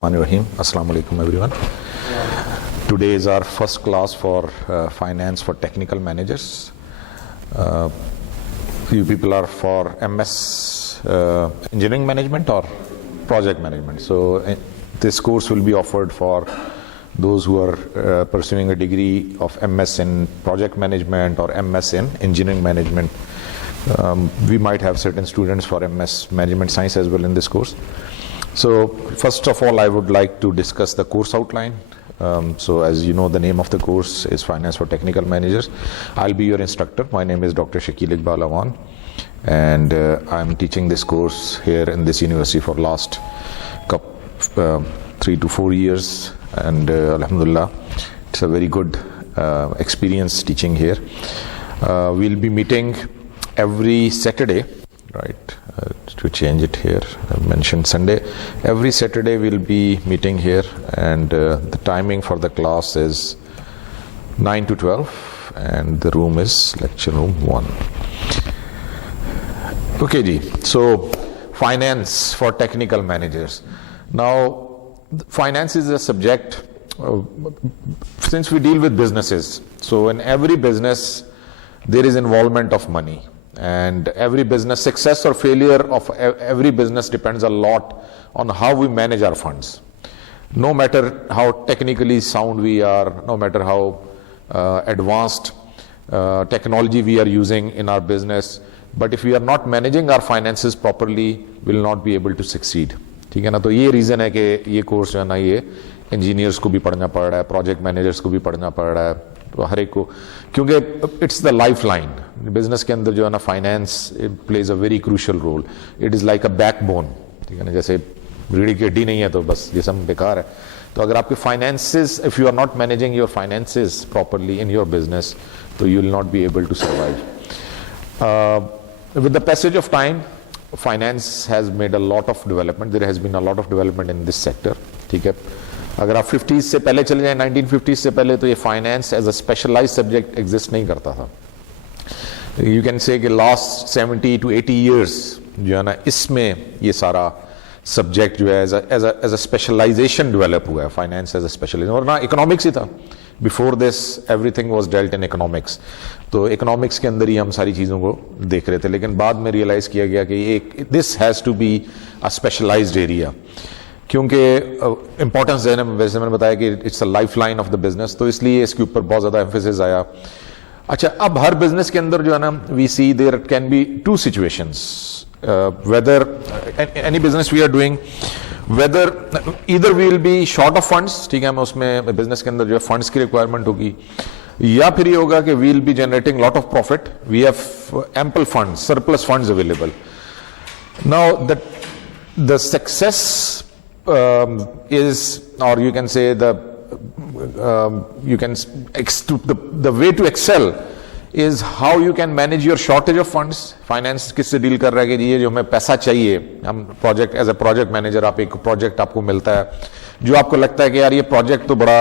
Rahim. Assalamu alaikum everyone. Today is our first class for finance for technical managers. Few people are for MS engineering management or project management. So this course will be offered for those who are pursuing a degree of MS in project management or MS in engineering management. We might have certain students for MS management science as well in this course. So first of all, I would like to discuss the course outline. So as you know, the name of the course is Finance for Technical Managers. I'll be your instructor. My name is Dr. Shakil Iqbal Awan, and I'm teaching this course here in this university for last 3 to 4 years, and Alhamdulillah, it's a very good experience teaching here. We'll be meeting every Saturday, right? To change it here, I mentioned Sunday. Every Saturday we'll be meeting here, and the timing for the class is 9 to 12, and the room is lecture room 1. Okay, ji. So finance for technical managers. Now, finance is a subject, since we deal with businesses, so in every business there is involvement of money. And every business, success or failure of every business depends a lot on how we manage our funds. No matter how technically sound we are, no matter how advanced technology we are using in our business, but if we are not managing our finances properly, we will not be able to succeed. ठीक है ना? तो ये reason है कि ये course जो है ना, ये इंजीनियर्स को भी पढ़ना पड़ रहा है, प्रोजेक्ट मैनेजर्स को भी पढ़ना पड़ रहा है, तो हर एक को, क्योंकि it's the lifeline business के अंदर जो है ना, finance plays a very crucial role. It is like a backbone. ठीक है ना? जैसे रीढ़ की हड्डी नहीं है तो बस जिस्म बेकार है. तो अगर आपके finances, if you are not managing your finances properly in your business, तो you will not be able to survive. With the passage of time, finance has made a lot of development. There has been a lot of development in this sector. ठीक है, अगर आप 50s से पहले चले जाएं, 1950s से पहले, तो ये finance as a specialised subject exist नहीं करता था. यू कैन से कि लास्ट 70 to 80 years जो है ना, इसमें ये सारा सब्जेक्ट जो है एज अ स्पेशलाइजेशन डेवलप हुआ है. फाइनेंस एज अ स्पेशलाइजेशन, और ना इकोनॉमिक्स ही था. Before this everything was dealt in economics. तो इकोनॉमिक्स के अंदर ही हम सारी चीज़ों को देख रहे थे, लेकिन बाद में रियलाइज किया गया कि this has to be a specialised area, क्योंकि इंपॉर्टेंस है ना, वैसे मैंने बताया कि it's a lifeline of the business, तो इसलिए इसके ऊपर बहुत ज़्यादा एम्फेसिस आया. अच्छा, अब हर बिजनेस के अंदर जो है ना, we see there can be two situations, whether any business we are doing, whether either we will be short of funds. ठीक है, हमें उसमें बिजनेस के अंदर जो है फंड्स की रिक्वायरमेंट होगी, या फिर ये होगा कि we will be generating lot of profit, we have ample funds, surplus funds available. Now the success is, or you can say the way to excel is how you can manage your shortage of funds. Finance किससे deal कर रहा है कि ये जो हमें पैसा चाहिए, हम project as a project manager, आप एक प्रोजेक्ट आपको मिलता है जो आपको लगता है कि यार ये प्रोजेक्ट तो बड़ा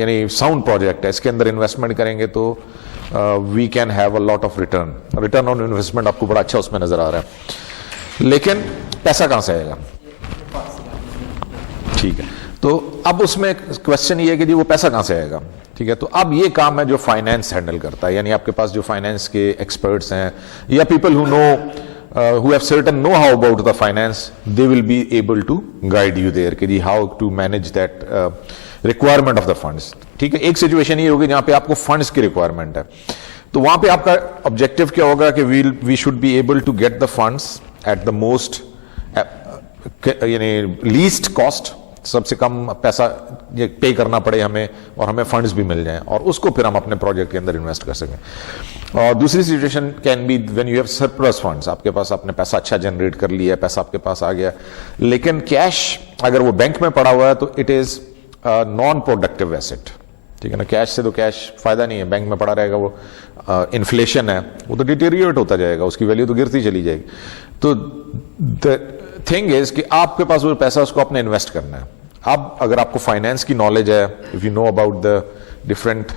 यानी साउंड प्रोजेक्ट है, इसके अंदर इन्वेस्टमेंट करेंगे तो we can have a lot of return on investment आपको बड़ा अच्छा उसमें नजर आ रहा है, लेकिन पैसा कहाँ से आएगा? ठीक है, तो अब उसमें क्वेश्चन ये है कि जी वो पैसा कहाँ से आएगा. ठीक है, तो अब ये काम है जो फाइनेंस हैंडल करता है, यानी आपके पास जो फाइनेंस के एक्सपर्ट्स हैं या people who know who have certain know how about the finance, they will be able to guide you there कि जी how to manage that requirement of the funds. ठीक है, एक सिचुएशन ये होगी जहाँ पे आपको फंड्स की रिक्वायरमेंट है, तो वहां पे आपका ऑब्जेक्टिव क्या होगा कि we should be able to get the funds at the most यानी लीस्ट कॉस्ट, सबसे कम पैसा पे करना पड़े हमें, और हमें फंड्स भी मिल जाएं, और उसको फिर हम अपने प्रोजेक्ट के अंदर इन्वेस्ट कर सकें. और दूसरी situation can be when you have surplus funds, आपके पास आपने पैसा अच्छा जनरेट कर लिया, पैसा आपके पास आ गया, लेकिन कैश अगर वो बैंक में पड़ा हुआ है तो it is non productive asset. ठीक है ना, कैश से तो कैश फायदा नहीं है, बैंक में पड़ा रहेगा, वो इन्फ्लेशन है, वो तो डिटेरियोरेट होता जाएगा, उसकी वैल्यू तो गिरती चली जाएगी. तो द थिंग इज कि आपके पास वो पैसा, उसको आपने इन्वेस्ट करना है. अब अगर आपको फाइनेंस की नॉलेज है, if you know about the different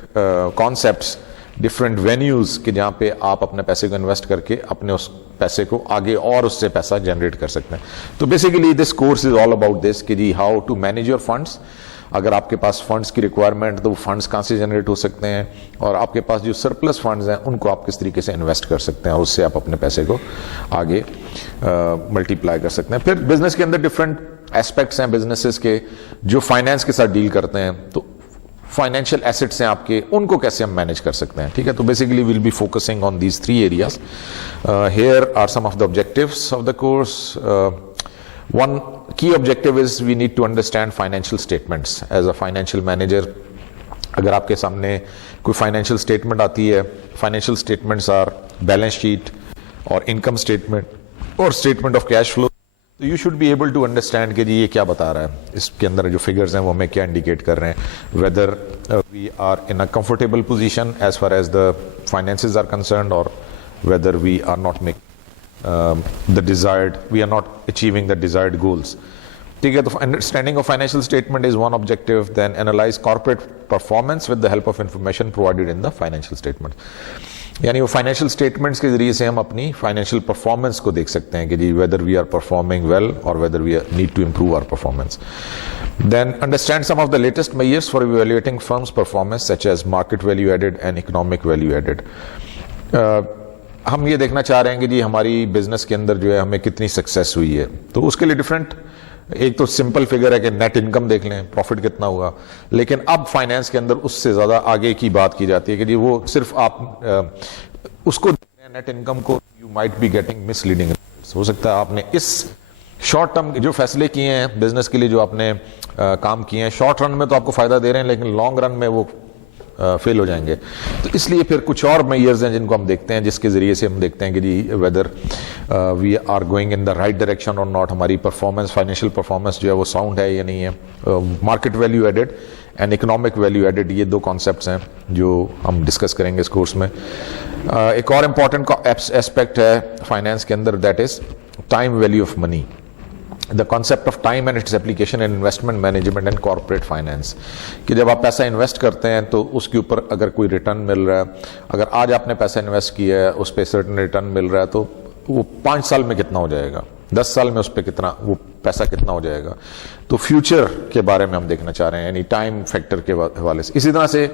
concepts, different venues کہ جہاں پہ آپ اپنے پیسے کو انویسٹ کر کے اپنے اس پیسے کو آگے اور اس سے پیسہ جنریٹ کر سکتے ہیں. تو basically this course is all about this کہ جی how to manage your funds. اگر آپ کے پاس فنڈس کی ریکوائرمنٹ تو وہ فنڈس کہاں سے جنریٹ ہو سکتے ہیں, اور آپ کے پاس جو سرپلس فنڈز ہیں ان کو آپ کس طریقے سے انویسٹ کر سکتے ہیں اور اس سے آپ اپنے پیسے کو آگے ملٹی پلائی کر سکتے ہیں. پھر بزنس کے اندر ڈفرینٹ ایسپیکٹس ہیں بزنسز کے جو فائنینس کے ساتھ ڈیل کرتے ہیں, تو فائنینشیل ایسٹس ہیں آپ کے, ان کو کیسے ہم مینیج کر سکتے ہیں. ٹھیک ہے, تو basically we'll be focusing on these 3 areas. Here are some of the objectives of the course. One key objective is we need to understand financial statements. As a financial manager, اگر آپ کے سامنے کوئی فائنینشیل اسٹیٹمنٹ آتی ہے, financial statements are balance sheet اور income statement اور statement of cash flow, تو you should be able to understand کہ جی یہ کیا بتا رہا ہے, اس کے اندر جو فگرز ہیں وہ ہمیں کیا انڈیکیٹ کر رہے ہیں, whether we are in a comfortable position as far as the finances are concerned, اور whether we are not making we are not achieving the desired goals. ٹھیک ہے, تو understanding of financial statement is one objective. Then analyze corporate performance with the help of information provided in the financial statement. یعنی وہ financial statements کے ذریعے سے ہم اپنی فائنینشیل پرفارمنس کو دیکھ سکتے ہیں کہ جی whether we are performing well or whether we need to improve our performance. Then understand some of the latest measures for evaluating firms' performance such as market value added and economic value added. ہم یہ دیکھنا چاہ رہے ہیں کہ جی ہماری business کے اندر جو ہے ہمیں کتنی سکسیس ہوئی ہے, تو اس کے لیے ڈفرینٹ, ایک تو سمپل فگر ہے کہ نیٹ انکم دیکھ لیں, پروفٹ کتنا ہوا, لیکن اب فائنینس کے اندر اس سے زیادہ آگے کی بات کی جاتی ہے کہ جی وہ صرف آپ اس کو دیکھ رہے ہیں نیٹ انکم کو, you might be getting misleading. ہو سکتا ہے آپ نے اس شارٹ ٹرم جو فیصلے کیے ہیں بزنس کے لیے, جو آپ نے کام کیے ہیں, شارٹ رن میں تو آپ کو فائدہ دے رہے ہیں لیکن لانگ رن میں وہ فیل ہو جائیں گے. تو اس لیے پھر کچھ اور میئرز ہیں جن کو ہم دیکھتے ہیں, جس کے ذریعے سے ہم دیکھتے ہیں کہ جی whether we are going in the right direction اور ناٹ, ہماری پرفارمنس فائنینشیل پرفارمنس جو ہے وہ ساؤنڈ ہے یا نہیں ہے. Market value added and economic value added, یہ 2 کانسیپٹس ہیں جو ہم ڈسکس کریں گے اس کورس میں. ایک اور امپورٹنٹ ایسپیکٹ ہے فائنینس کے اندر, that is time value of money. The concept of time and its application in investment management and corporate finance. کہ جب آپ پیسہ انویسٹ کرتے ہیں تو اس کے اوپر اگر کوئی ریٹرن مل رہا ہے, اگر آج آپ نے پیسہ انویسٹ کیا ہے اس پہ سرٹن ریٹرن مل رہا ہے, تو وہ 5 سال میں کتنا ہو جائے گا, 10 سال میں اس پہ کتنا, وہ پیسہ کتنا ہو جائے گا. تو فیوچر کے بارے میں ہم دیکھنا چاہ رہے ہیں, یعنی ٹائم فیکٹر کے حوالے سے. اسی طرح سے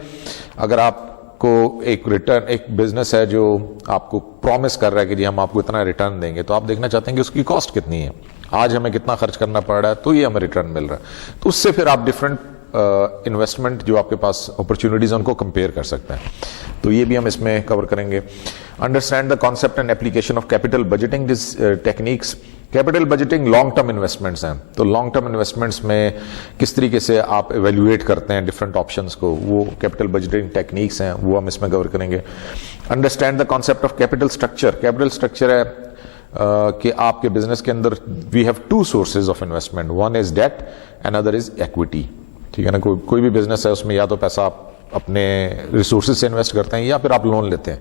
اگر آپ کو ایک ریٹرن, ایک بزنس ہے جو آپ کو پرومس کر رہا ہے کہ جی ہم آپ کو اتنا ریٹرن دیں گے, تو آپ دیکھنا چاہتے ہیں کہ اس کی کاسٹ کتنی ہے, آج ہمیں کتنا خرچ کرنا پڑ رہا ہے تو یہ ہمیں ریٹرن مل رہا ہے. تو اس سے پھر آپ ڈفرینٹ انویسٹمنٹ جو آپ کے پاس اپرچونیٹیز ہیں ان کو کمپیئر کر سکتے ہیں. تو یہ بھی ہم اس میں کور کریں گے. Understand the concept and application of capital budgeting techniques. Capital budgeting long term investments ہیں, تو لانگ ٹرم انویسٹمنٹس میں کس طریقے سے آپ ایویلویٹ کرتے ہیں ڈفرینٹ آپشنس کو, وہ کیپٹل بجٹنگ ٹیکنیکس ہیں, وہ ہم اس میں کور کریں گے. Understand the concept of capital structure. Capital structure ہے کہ آپ کے بزنس کے اندر we have 2 sources of investment, one is debt and other is equity. ٹھیک ہے نا, کوئی بھی بزنس ہے اس میں یا تو پیسہ آپ اپنے ریسورسز سے انویسٹ کرتے ہیں یا پھر آپ لون لیتے ہیں.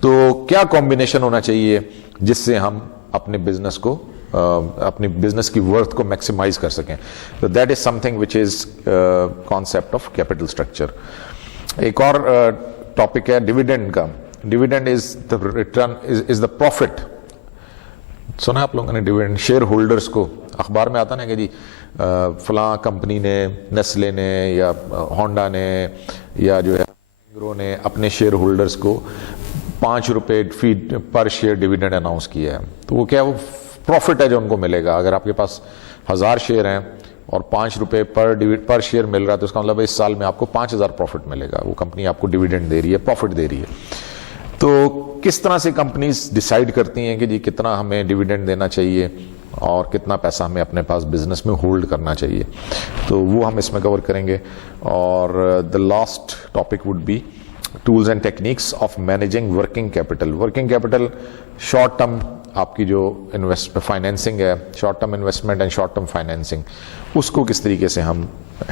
تو کیا کمبینیشن ہونا چاہیے جس سے ہم اپنے بزنس کو, اپنی بزنس کی ورتھ کو میکسیمائز کر سکیں. تو that is something which is concept of capital structure. ایک اور ٹاپک ہے ڈیویڈینڈ کا. Dividend is the return, is the profit. سنا آپ لوگوں نے ڈیویڈینڈ شیئر ہولڈرز کو, اخبار میں آتا نا کہ جی فلاں کمپنی نے, نیسلے نے یا ہونڈا نے یا جو ہے گرو نے اپنے شیئر ہولڈرز کو ₹5 پر شیئر ڈیویڈینڈ اناؤنس کیا ہے. تو وہ کیا, وہ پروفٹ ہے جو ان کو ملے گا. اگر آپ کے پاس 1000 شیئر ہیں اور ₹5 پر شیئر مل رہا ہے تو اس کا مطلب ہے اس سال میں آپ کو 5000 پروفٹ ملے گا. وہ کمپنی آپ کو ڈیویڈینڈ دے رہی ہے, پروفٹ دے رہی ہے. تو کس طرح سے کمپنیز ڈیسائیڈ کرتی ہیں کہ جی کتنا ہمیں ڈیویڈینڈ دینا چاہیے اور کتنا پیسہ ہمیں اپنے پاس بزنس میں ہولڈ کرنا چاہیے, تو وہ ہم اس میں کور کریں گے. اور the last topic would be tools and techniques of managing working capital. Working capital short term آپ کی جو فائنینسنگ ہے, short term investment and short term financing, اس کو کس طریقے سے ہم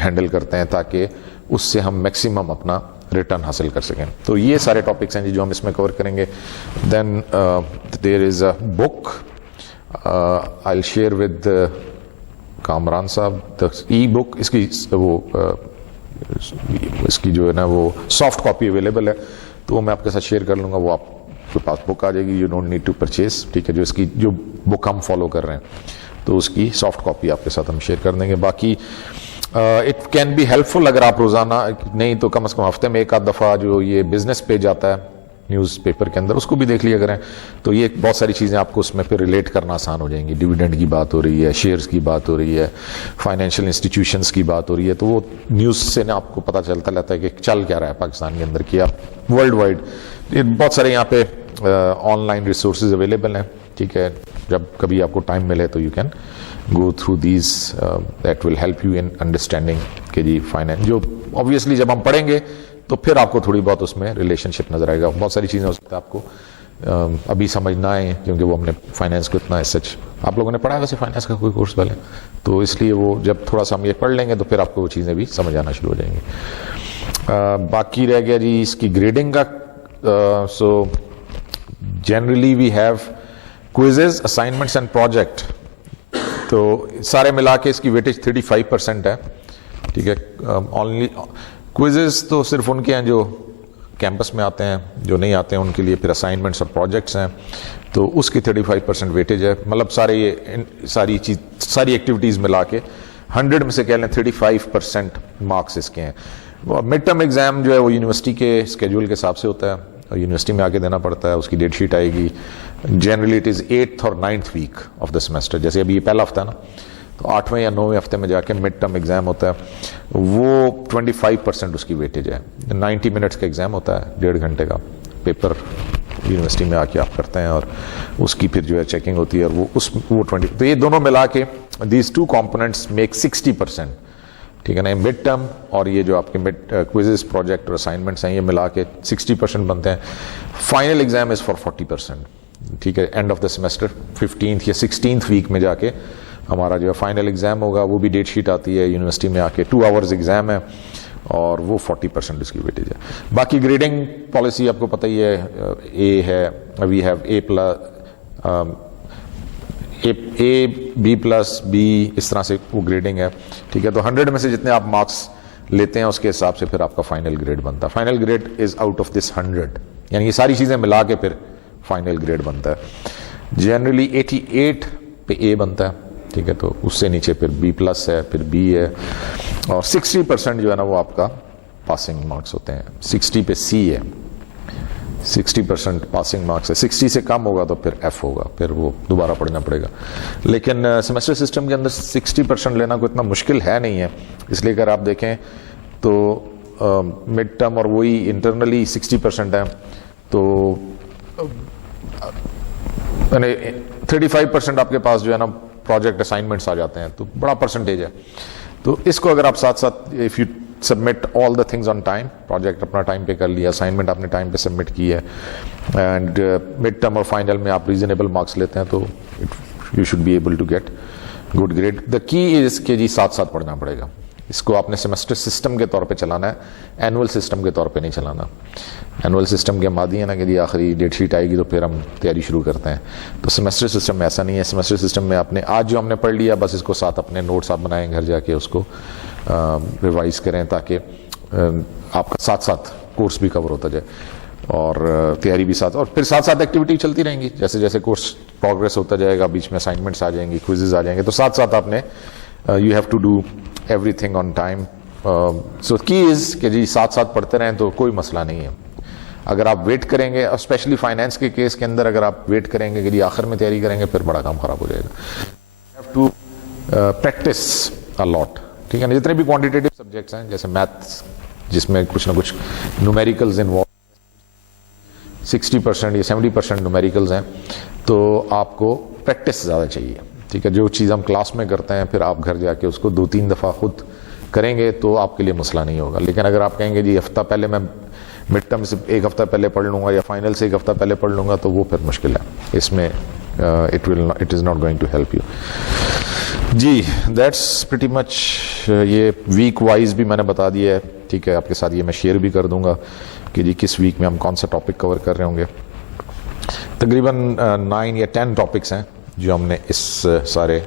ہینڈل کرتے ہیں تاکہ اس سے ہم میکسیمم اپنا ریٹرن حاصل کر سکیں. تو یہ سارے ٹاپکس ہیں جو ہم اس میں کور کریں گے. دین دیر از اے بک آئی ول شیئر ود کامران صاحب دا ای بک. اس کی وہ اس کی جو ہے نا وہ سافٹ کاپی اویلیبل ہے, تو تو وہ میں آپ کے ساتھ شیئر کر لوں گا, وہ آپ کے پاس بک آ جائے گی, you don't need to purchase, ٹھیک ہے, جو اس کی جو بک ہم فالو کر رہے ہیں تو اس کی سافٹ کاپی آپ کے ساتھ ہم شیئر کر دیں گے. باقی اٹ کین بی ہیلپ فل, اگر آپ روزانہ نہیں تو کم از کم ہفتے میں ایک آدھ دفعہ جو یہ بزنس پیج آتا ہے نیوز پیپر کے اندر, اس کو بھی دیکھ لیا کریں, تو یہ بہت ساری چیزیں آپ کو اس میں پھر ریلیٹ کرنا آسان ہو جائیں گی. ڈیویڈنڈ کی بات ہو رہی ہے, شیئرز کی بات ہو رہی ہے, فائنینشیل انسٹیٹیوشنز کی بات ہو رہی ہے, تو وہ نیوز سے نا آپ کو پتہ چلتا رہتا ہے کہ چل کیا رہا ہے پاکستان کے اندر, کیا ورلڈ وائڈ. بہت سارے یہاں پہ آن لائن ریسورسز اویلیبل ہیں, ٹھیک ہے, جب کبھی آپ کو ٹائم ملے تو you can go through these, that will help you in understanding کہ جی فائنینس, جو آبویسلی جب ہم پڑھیں گے تو پھر آپ کو تھوڑی بہت اس میں ریلیشن شپ نظر آئے گا. بہت ساری چیزیں ہو سکتا ہے آپ کو ابھی سمجھ نہ آئے, کیونکہ وہ ہم نے فائنینس کو اتنا سچ آپ لوگوں نے پڑھا ہے ویسے فائنینس کا کوئی کورس پہلے, تو اس لیے وہ جب تھوڑا سا ہم یہ پڑھ لیں گے تو پھر آپ کو وہ چیزیں بھی سمجھ آنا شروع ہو جائیں گی. باقی رہ گیا جی اس کی گریڈنگ کا. So generally we have quizzes, assignments and project, تو سارے ملا کے اس کی ویٹیج 35% ہے, ٹھیک ہے. اونلی کوئزز تو صرف ان کے ہیں جو کیمپس میں آتے ہیں, جو نہیں آتے ہیں ان کے لیے پھر اسائنمنٹس اور پروجیکٹس ہیں, تو اس کی 35% ویٹیج ہے. مطلب سارے یہ ساری ایکٹیویٹیز ملا کے 100 میں سے کہہ لیں 35% مارکس اس کے ہیں. مڈ ٹرم ایگزام جو ہے وہ یونیورسٹی کے اسکیجول کے حساب سے ہوتا ہے, یونیورسٹی میں آ کے دینا پڑتا ہے, اس کی ڈیٹ شیٹ آئے گی. جنرلی اٹ از 8th اور 9th week of the semester, جیسے ابھی یہ پہلا ہفتہ ہے نا, تو 8ویں یا 9ویں ہفتے میں جا کے مڈ ٹرم ایگزام ہوتا ہے, وہ 25% اس کی ویٹیج ہے. 90 منٹس کا ایگزام ہوتا ہے, 1.5 گھنٹے کا پیپر یونیورسٹی میں آ کے آپ کرتے ہیں, اور اس کی پھر جو ہے چیکنگ ہوتی ہے, اور وہ 20, تو یہ دونوں ملا کے دیز ٹو کمپوننٹس میک 60%, ٹھیک ہے نا. مڈ ٹرم اور یہ جو آپ کے مڈ کوئزز, پروجیکٹ اور اسائنمنٹس ہیں, یہ ملا کے 60% بنتے ہیں. فائنل ایگزام از فار 40%, ٹھیک ہے. And of the semester 15th یا 16th ویک میں جا کے ہمارا جو ہے فائنل ایگزام ہوگا, وہ بھی ڈیٹ شیٹ آتی ہے یونیورسٹی میں آ کے, 2 hours ایگزام ہے, اور وہ 40% اس کی ویٹیج ہے. باقی گریڈنگ پالیسی آپ کو پتہ ہی ہے, اے ہے, we have A B plus B, اس طرح سے وہ گریڈنگ ہے, ٹھیک ہے. تو 100 میں سے جتنے آپ مارکس لیتے ہیں اس کے حساب سے پھر آپ کا فائنل گریڈ بنتا ہے. Final grade is out of this 100, یعنی یہ ساری چیزیں ملا کے پھر فائنل گریڈ بنتا ہے. جنرلی 88 پہ اے بنتا ہے, ٹھیک ہے. تو اس سے نیچے پھر بی پلس ہے, پھر بی ہے, اور 60% جو ہے نا وہ آپ کا پاسنگ مارکس ہوتے ہیں. 60 پہ سی ہے, 60% پاسنگ مارکس ہے. 60 سے کم ہوگا تو پھر ایف ہوگا, پھر وہ دوبارہ پڑھنا پڑے گا. لیکن سیمسٹر سسٹم کے اندر 60% لینا کوئی اتنا مشکل ہے نہیں ہے, اس لیے اگر آپ دیکھیں تو مڈ ٹرم اور وہی انٹرنلی 60% ہے, تو یعنی 35% آپ کے پاس جو ہے نا پروجیکٹ اسائنمنٹس آ جاتے ہیں, تو بڑا پرسنٹیج ہے. تو اس کو اگر آپ ساتھ ساتھ if you submit all the things on time, project اپنا ٹائم پہ کر لیا, اسائنمنٹ آپ نے ٹائم پہ سبمٹ کی ہے, اینڈ مڈ ٹرم اور فائنل میں آپ ریزنیبل مارکس لیتے ہیں, تو you should be able to get good grade. The key is کہ جی ساتھ ساتھ پڑھنا پڑے گا. اس کو آپ نے سیمسٹر سسٹم کے طور پہ چلانا ہے, اینول سسٹم کے طور پہ نہیں چلانا. اینول سسٹم کے مادی ہے نا کہ جی آخری ڈیٹ شیٹ آئے گی تو پھر ہم تیاری شروع کرتے ہیں, تو سیمسٹر سسٹم میں ایسا نہیں ہے. سیمسٹر سسٹم میں آپ نے آج جو ہم نے پڑھ لیا بس اس کو ساتھ اپنے نوٹس آپ بنائیں, گھر جا کے اس کو ریوائز کریں, تاکہ آپ کا ساتھ ساتھ کورس بھی کور ہوتا جائے اور تیاری بھی ساتھ, اور پھر ساتھ ساتھ ایکٹیویٹی چلتی رہیں گی. جیسے جیسے کورس پروگریس ہوتا جائے گا, بیچ میں اسائنمنٹس آ جائیں گی, کوئزز آ جائیں گے, تو ساتھ ساتھ آپ نے you have to do everything on time. So key is کہ جی ساتھ ساتھ پڑھتے رہیں تو کوئی مسئلہ نہیں ہے. اگر آپ ویٹ کریں گے, اسپیشلی فائنینس کے کیس کے اندر اگر آپ ویٹ کریں گے کہ جی آخر میں تیاری کریں گے, پھر بڑا کام خراب ہو جائے گا. You have to practice a لاٹ, ٹھیک ہے نا. جتنے بھی کوانٹیٹیو سبجیکٹس ہیں, جیسے میتھس جس میں کچھ نہ کچھ نومیریکلز انوالو, 60% یا 70% نومیریکلز ہیں, تو آپ کو پریکٹس زیادہ چاہیے, ٹھیک ہے. جو چیز ہم کلاس میں کرتے ہیں پھر آپ گھر جا کے اس کو 2-3 دفعہ خود کریں گے تو آپ کے لیے مسئلہ نہیں ہوگا. لیکن اگر آپ کہیں گے جی ہفتہ پہلے میں مڈ ٹرم سے 1 ہفتہ پہلے پڑھ لوں گا یا فائنل سے 1 ہفتہ پہلے پڑھ لوں گا, تو وہ پھر مشکل ہے. اس میں it is not going to help you. جی دیٹس پریٹی مچ. یہ ویک وائز بھی میں نے بتا دیا ہے, ٹھیک ہے. آپ کے ساتھ یہ میں شیئر بھی کر دوں گا کہ جی کس ویک میں ہم کون سا ٹاپک کور کر رہے ہوں گے. تقریباً 9 یا 10 ٹاپکس ہیں جو ہم نے اس سارے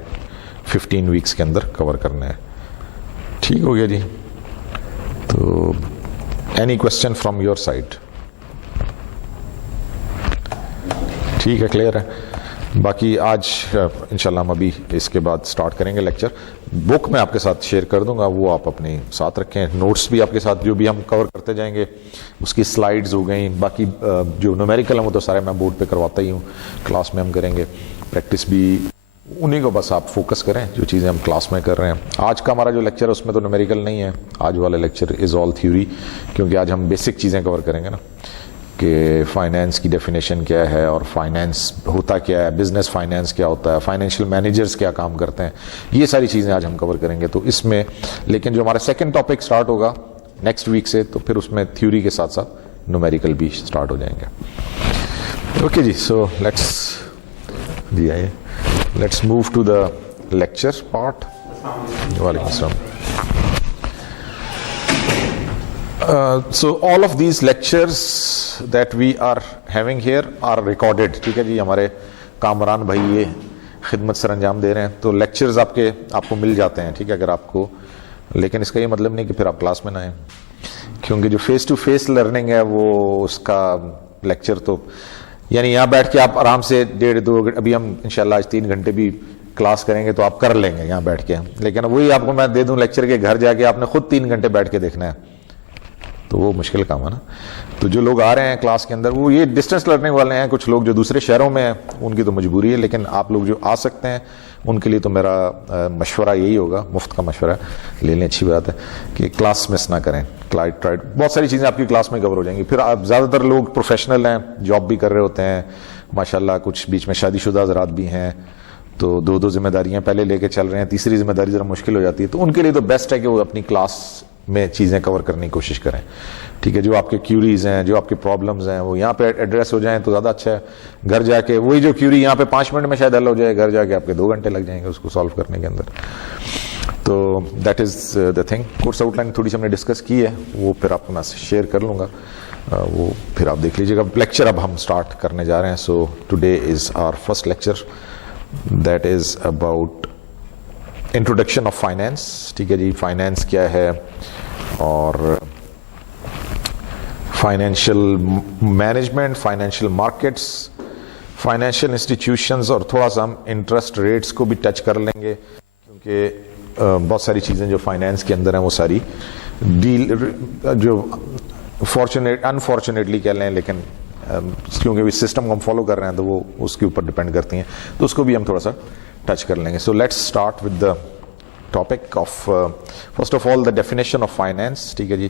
15 ویکس کے اندر کور کرنے ہیں. ٹھیک ہو گیا جی. تو any question from your side? ٹھیک ہے, کلیئر ہے. باقی آج انشاءاللہ ہم ابھی اس کے بعد سٹارٹ کریں گے لیکچر. بک میں آپ کے ساتھ شیئر کر دوں گا, وہ آپ اپنے ساتھ رکھیں. نوٹس بھی آپ کے ساتھ جو بھی ہم کور کرتے جائیں گے, اس کی سلائیڈز ہو گئیں. باقی جو نومیریکل ہیں وہ تو سارے میں بورڈ پہ کرواتا ہی ہوں, کلاس میں ہم کریں گے. پریکٹس بھی انہیں کو بس آپ فوکس کریں جو چیزیں ہم کلاس میں کر رہے ہیں. آج کا ہمارا جو لیکچر ہے اس میں تو نومیریکل نہیں ہے, آج والا لیکچر از آل تھیوری, کیونکہ آج ہم بیسک چیزیں کور کریں گے نا, کہ فائنینس کی ڈیفینیشن کیا ہے اور فائنینس ہوتا کیا ہے, بزنس فائنینس کیا ہوتا ہے, فائنینشیل مینیجرز کیا کام کرتے ہیں, یہ ساری چیزیں آج ہم کور کریں گے. تو اس میں لیکن جو ہمارا سیکنڈ ٹاپک سٹارٹ ہوگا نیکسٹ ویک سے, تو پھر اس میں تھیوری کے ساتھ ساتھ نومیریکل بھی سٹارٹ ہو جائیں گے. اوکے جی, so let's move to the lecture part. وعلیکم السلام. So all of these lectures that we are having here are recorded. ٹھیک ہے جی, ہمارے کامران بھائی یہ خدمت سر انجام دے رہے ہیں, تو لیکچرز آپ کو مل جاتے ہیں. ٹھیک ہے, اگر آپ کو, لیکن اس کا یہ مطلب نہیں کہ پھر آپ کلاس میں نہ آئیں, کیونکہ جو فیس ٹو فیس لرننگ ہے وہ اس کا لیکچر تو یعنی یہاں بیٹھ کے آپ آرام سے 1.5-2 ابھی ہم انشاءاللہ آج 3 گھنٹے بھی کلاس کریں گے تو آپ کر لیں گے یہاں بیٹھ کے, لیکن وہی آپ کو میں دے دوں لیکچر کے گھر جا کے آپ نے خود 3 گھنٹے بیٹھ کے دیکھنا ہے, تو وہ مشکل کام ہے نا. تو جو لوگ آ رہے ہیں کلاس کے اندر وہ یہ ڈسٹینس لرننگ والے ہیں, کچھ لوگ جو دوسرے شہروں میں ہیں ان کی تو مجبوری ہے, لیکن آپ لوگ جو آ سکتے ہیں ان کے لیے تو میرا مشورہ یہی ہوگا, مفت کا مشورہ لے لیں, اچھی بات ہے, کہ کلاس مس نہ کریں. بہت ساری چیزیں آپ کی کلاس میں کور ہو جائیں گی. پھر آپ زیادہ تر لوگ پروفیشنل ہیں, جاب بھی کر رہے ہوتے ہیں ماشاءاللہ, کچھ بیچ میں شادی شدہ حضرات بھی ہیں, تو 2 ذمہ داریاں پہلے لے کے چل رہے ہیں, تیسری ذمہ داری ذرا مشکل ہو جاتی ہے, تو ان کے لیے تو بیسٹ ہے کہ وہ اپنی کلاس میں چیزیں کور کرنے کی کوشش کریں. ٹھیک ہے, جو آپ کے کیوریز ہیں, جو آپ کے پرابلمز ہیں, وہ یہاں پہ ایڈریس ہو جائیں تو زیادہ اچھا ہے. گھر جا کے وہی جو کیوری یہاں پہ 5 منٹ میں شاید حل ہو جائے, گھر جا کے آپ کے 2 گھنٹے لگ جائیں گے اس کو سالو کرنے کے اندر. تو that is the thing. Course out line تھوڑی سی ہم نے ڈسکس کی ہے, وہ پھر آپ کو میں شیئر کر لوں گا, وہ پھر آپ دیکھ لیجیے گا. لیکچر اب ہم سٹارٹ کرنے جا رہے ہیں. So today is our first lecture, that is about introduction of finance. ٹھیک ہے جی, فائنینس کیا ہے اور financial management, financial markets, financial institutions, اور تھوڑا سا ہم انٹرسٹ ریٹس کو بھی ٹچ کر لیں گے, کیونکہ بہت ساری چیزیں جو فائنینس کے اندر ہیں وہ ساری ڈیل جو انفارچونیٹلی کہہ لیں, لیکن کیونکہ اس سسٹم کو ہم فالو کر رہے ہیں تو وہ اس کے اوپر ڈپینڈ کرتی ہیں, تو اس کو بھی ہم تھوڑا سا ٹچ کر لیں گے. So let's start with the topic of first of all the definition of finance. ٹھیک ہے جی,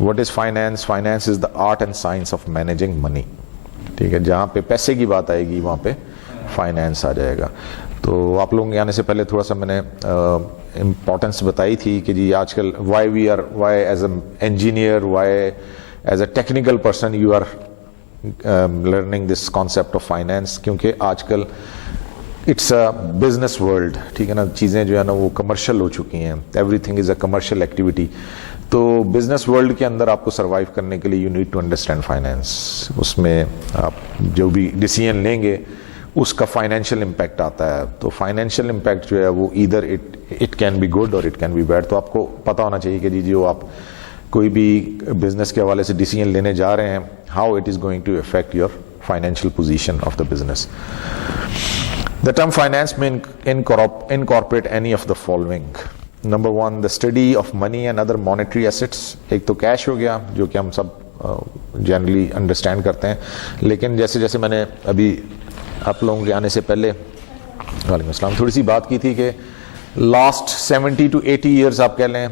what is finance? Finance is the art and science of managing money. ٹھیک ہے, جہاں پہ پیسے کی بات آئے گی وہاں پہ فائنینس آ جائے گا. تو آپ لوگوں کے آنے سے پہلے تھوڑا سا میں نے امپورٹنس بتائی تھی کہ جی آج کل why as a engineer, why as a technical person you are learning this concept of finance, کیونکہ آج کل اٹس اے بزنس ورلڈ. ٹھیک ہے نا, چیزیں جو ہے نا وہ کمرشل ہو چکی ہیں, everything is a commercial activity. تو بزنس ورلڈ کے اندر آپ کو سروائیو کرنے کے لیے you need to understand finance. اس میں آپ جو بھی ڈیسیژن لیں گے اس کا فائنینشیل امپیکٹ آتا ہے. تو فائنینشیل امپیکٹ جو ہے وہ either it can be good or it can be bad. تو آپ کو پتہ ہونا چاہیے کہ جی جو آپ کوئی بھی بزنس کے حوالے سے ڈیسیژن لینے جا رہے ہیں, how it is going to affect your financial position of the business. The term finance may incorporate any of the following. Number 1, the study of money and other monetary assets. ایک تو cash ہو گیا جو کہ ہم سب generally understand کرتے ہیں, لیکن جیسے جیسے میں نے ابھی آپ لوگوں کے آنے سے پہلے وعلیکم السلام تھوڑی سی بات کی تھی کہ لاسٹ 70 to 80 ایئرس آپ کہہ لیں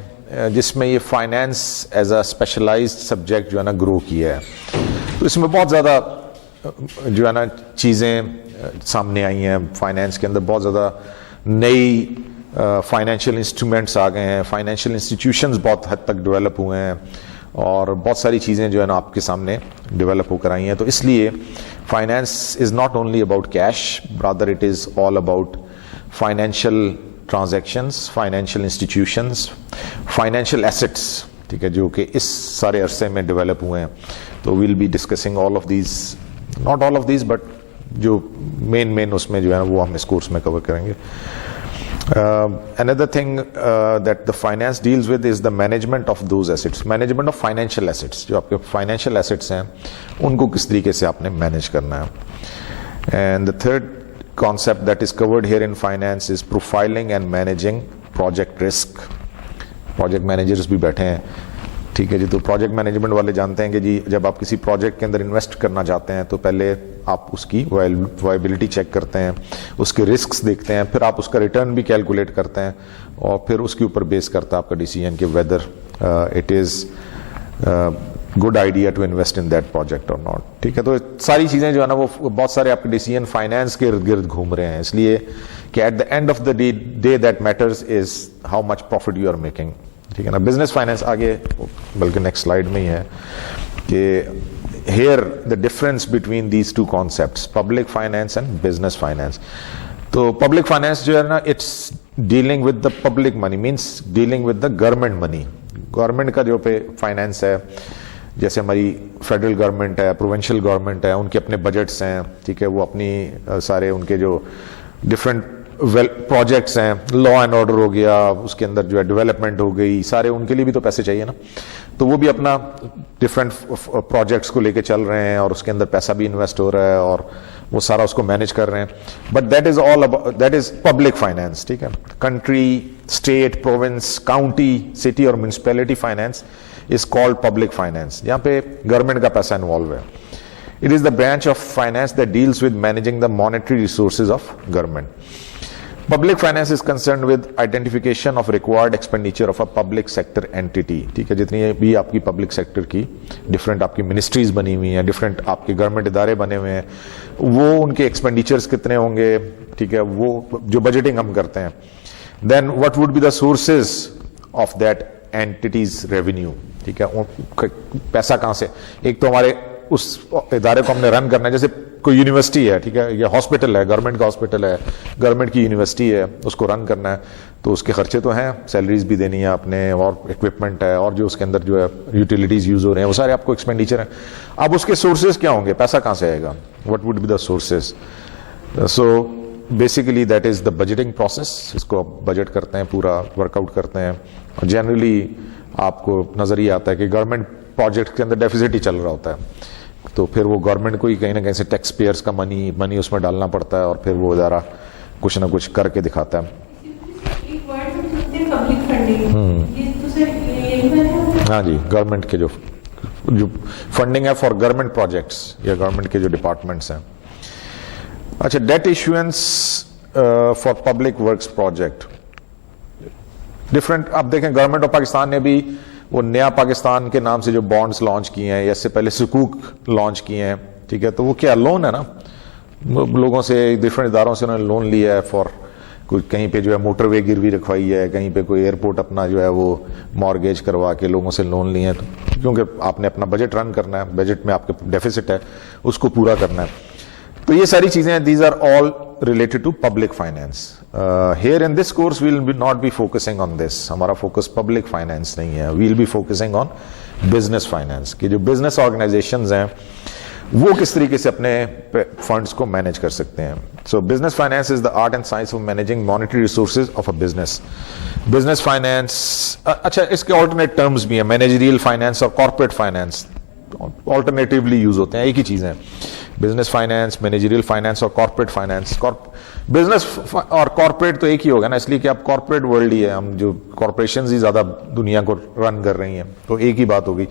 جس میں یہ finance as a specialised subject جو ہے نا گرو کیا ہے. تو اس میں بہت زیادہ جو ہے نا چیزیں سامنے آئی ہیں. فائنینس کے اندر بہت زیادہ نئی فائنینشیل انسٹرومنٹس آ گئے ہیں, فائنینشیل انسٹیٹیوشنز بہت حد تک ڈیولپ ہوئے ہیں, اور بہت ساری چیزیں جو ہے نا آپ کے سامنے ڈیولپ ہو کر آئی ہیں. تو اس لیے finance is not only about cash, Brother it is all about financial transactions, financial institutions, financial assets. ٹھیک ہے, جو کہ اس سارے عرصے میں ڈیولپ ہوئے ہیں. تو we'll be discussing all of these, not all of these but جو مین اس میں جو ہے وہ ہم اس کورس میں کور کریں گے. Another thing that the finance deals with is the management of those assets, management of financial assets. جو آپ کے financial assets ہیں ان کو کس طریقے سے آپ نے مینیج کرنا ہے. And the third concept that is covered here in finance is profiling and managing project risk. Project managers भी बैठे हैं, ठीक है जी. तो प्रोजेक्ट मैनेजमेंट वाले जानते हैं कि जी जब आप किसी प्रोजेक्ट के अंदर इन्वेस्ट करना चाहते हैं तो पहले आप उसकी वायबिलिटी चेक करते हैं, उसके रिस्क्स देखते हैं, फिर आप उसका रिटर्न भी कैलकुलेट करते हैं और फिर उसके ऊपर बेस करता है आपका डिसीजन कि whether it is good idea to invest in that project और नॉट. ठीक है, तो सारी चीज़ें जो है ना वो बहुत सारे आपके डिसीजन फाइनेंस के इर्द गिर्द घूम रहे हैं, इसलिए कि at the end of the day that matters is how much profit you are making. ठीक है ना. बिजनेस फाइनेंस आगे बल्कि नेक्स्ट स्लाइड में ही है कि here the difference between these two concepts, public finance and business finance. तो पब्लिक फाइनेंस जो है ना it's dealing with the public money, means dealing with the government money. Government का जो पे फाइनेंस है, जैसे हमारी फेडरल गवर्नमेंट है, प्रोविंशियल गवर्नमेंट है, उनके अपने बजट्स हैं. ठीक है, वो अपनी सारे उनके जो डिफरेंट प्रोजेक्ट्स हैं, लॉ एंड ऑर्डर हो गया, उसके अंदर जो है डेवलपमेंट हो गई, सारे उनके लिए भी तो पैसे चाहिए ना. तो वो भी अपना डिफरेंट प्रोजेक्ट्स को लेके चल रहे हैं और उसके अंदर पैसा भी इन्वेस्ट हो रहा है और वो सारा उसको मैनेज कर रहे हैं. But that is all about, that is public finance. ठीक है. Country, state, province, county, city और municipality finance is called public finance. यहाँ पे गवर्नमेंट का पैसा इन्वॉल्व है. It is the branch of finance that deals with managing the monetary resources of government. Public finance is concerned with identification of required expenditure of a public sector entity. ठीक है, जितनी भी आपकी public sector की different आपकी ministries बनी हुई हैं, डिफरेंट आपके गवर्नमेंट इदारे बने हुए हैं, वो उनके एक्सपेंडिचर्स कितने होंगे. ठीक है, वो जो बजटिंग हम करते हैं. Then what would be the sources of that entities revenue. ठीक है, पैसा कहाँ से. एक तो हमारे उस इदारे को हमने रन करना है, जैसे कोई यूनिवर्सिटी है, ठीक है, या हॉस्पिटल है, गवर्नमेंट का हॉस्पिटल है, गवर्नमेंट की यूनिवर्सिटी है, उसको रन करना है तो उसके खर्चे तो हैं, सैलरीज भी देनी है आपने और इक्विपमेंट है और जो उसके अंदर जो है यूटिलिटीज यूज हो रहे हैं वो सारे आपको एक्सपेंडिचर हैं. अब उसके सोर्सेज क्या होंगे, पैसा कहाँ से आएगा, what would be the sources. So basically that is the budgeting process. इसको आप बजट करते हैं, पूरा वर्कआउट करते हैं और जनरली आपको नजर ही आता है कि गवर्नमेंट प्रोजेक्ट के अंदर डेफिसिट ही चल रहा होता है, तो फिर वो गवर्नमेंट को ही कहीं ना कहीं से टैक्स पेयर्स का मनी उसमें डालना पड़ता है और फिर वो इदारा कुछ ना कुछ करके दिखाता है. हाँ जी, गवर्नमेंट के जो फंडिंग है फॉर गवर्नमेंट प्रोजेक्ट्स या गवर्नमेंट के जो डिपार्टमेंट्स हैं. अच्छा, debt issuance for public works project different. आप देखें गवर्नमेंट ऑफ पाकिस्तान ने भी वो नया पाकिस्तान के नाम से जो बॉन्ड्स लॉन्च किए हैं या इससे पहले सुकूक लॉन्च किए हैं. ठीक है, तो वो क्या लोन है ना, लोगों से डिफरेंट इदारों से उन्होंने लोन लिया है फॉर कोई कहीं पे जो है मोटरवे गिरवी रखवाई है, कहीं पे कोई एयरपोर्ट अपना जो है वो मॉर्गेज करवा के लोगों से लोन लिए हैं, तो क्योंकि आपने अपना बजट रन करना है, बजट में आपके डेफिसिट है उसको पूरा करना है. तो ये सारी चीजें these are all related to public finance. Here in this course we will not be focusing on this. हमारा focus public finance नहीं है. We will be focusing on business finance. कि जो business organizations हैं वो किस तरीके से अपने funds को manage कर सकते हैं. So business finance is the art and science of managing monetary resources of a business. Business finance, अच्छा इसके alternate terms भी हैं, managerial finance और corporate finance. Alternatively use होते हैं, एक ही चीज़ है. बिजनेस फाइनेंस, मैनेजरियल फाइनेंस और कॉर्पोरेट फाइनेंस. बिजनेस और कॉर्पोरेट तो एक ही होगा ना, इसलिए कि आप कॉर्पोरेट वर्ल्ड ही है, हम जो कॉर्पोरेशंस ही ज्यादा दुनिया को रन कर रही हैं, तो एक ही बात होगी.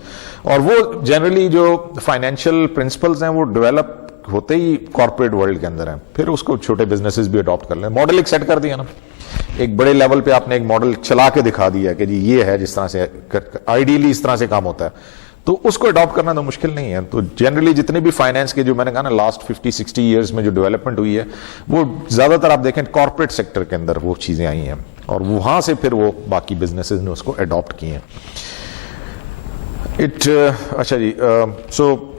और वो जनरली जो फाइनेंशियल प्रिंसिपल्स हैं वो डेवलप होते ही कॉर्पोरेट वर्ल्ड के अंदर हैं, फिर उसको छोटे बिजनेसेस भी अडॉप्ट कर लें. मॉडल एक सेट कर दिया ना, एक बड़े लेवल पे आपने एक मॉडल चला के दिखा दिया कि जी ये है, जिस तरह से आइडियली इस तरह से काम होता है, तो उसको अडॉप्ट करना तो मुश्किल नहीं है. तो जनरली जितने भी फाइनेंस के जो मैंने कहा ना लास्ट 50-60 ईयर्स में जो डेवलपमेंट हुई है वो ज्यादातर आप देखें कॉर्पोरेट सेक्टर के अंदर वो चीजें आई हैं और वहां से फिर वो बाकी बिजनेसेस ने उसको अडॉप्ट किए हैं. अच्छा जी, सो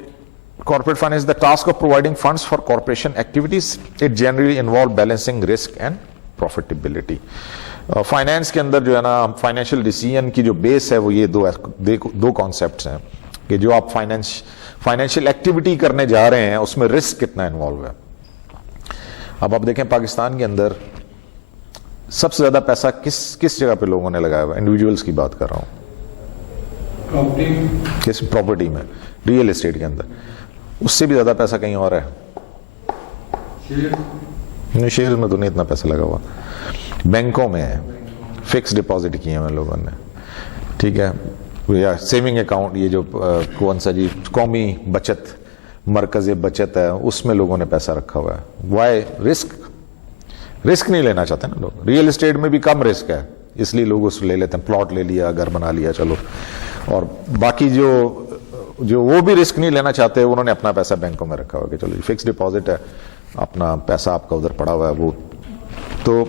corporate finance is the task of providing funds for corporation activities. It generally involve balancing risk and profitability. Finance के अंदर जो है ना फाइनेंशियल डिसीजन की जो बेस है वो ये दो कॉन्सेप्ट्स हैं कि जो आप फाइनेंशियल एक्टिविटी करने जा रहे हैं उसमें रिस्क कितना इन्वॉल्व है. अब आप देखें पाकिस्तान के अंदर सबसे ज्यादा पैसा किस जगह पे लोगों ने लगाया हुआ है, इंडिविजुअल्स की बात कर रहा हूं, किस प्रॉपर्टी में, रियल एस्टेट के अंदर. उससे भी ज्यादा पैसा कहीं और है, नहीं, शेयर में तो नहीं इतना पैसा लगा हुआ, बैंकों में है, फिक्स डिपॉजिट किए हैं लोगों ने, ठीक है, या सेविंग अकाउंट, ये जो कौन सा जी कौमी बचत मरकज़ बचत है, उसमें लोगों ने पैसा रखा हुआ है। वाई? रिस्क नहीं लेना चाहते ना लोग। रियल एस्टेट में भी कम रिस्क है, इसलिए लोग उस ले लेते हैं, प्लॉट ले लिया, घर बना लिया, चलो। और बाकी जो वो भी रिस्क नहीं लेना चाहते, उन्होंने अपना पैसा बैंकों में रखा हुआ कि चलो फिक्स डिपॉजिट है, अपना पैसा आपका उधर पड़ा हुआ है। वो तो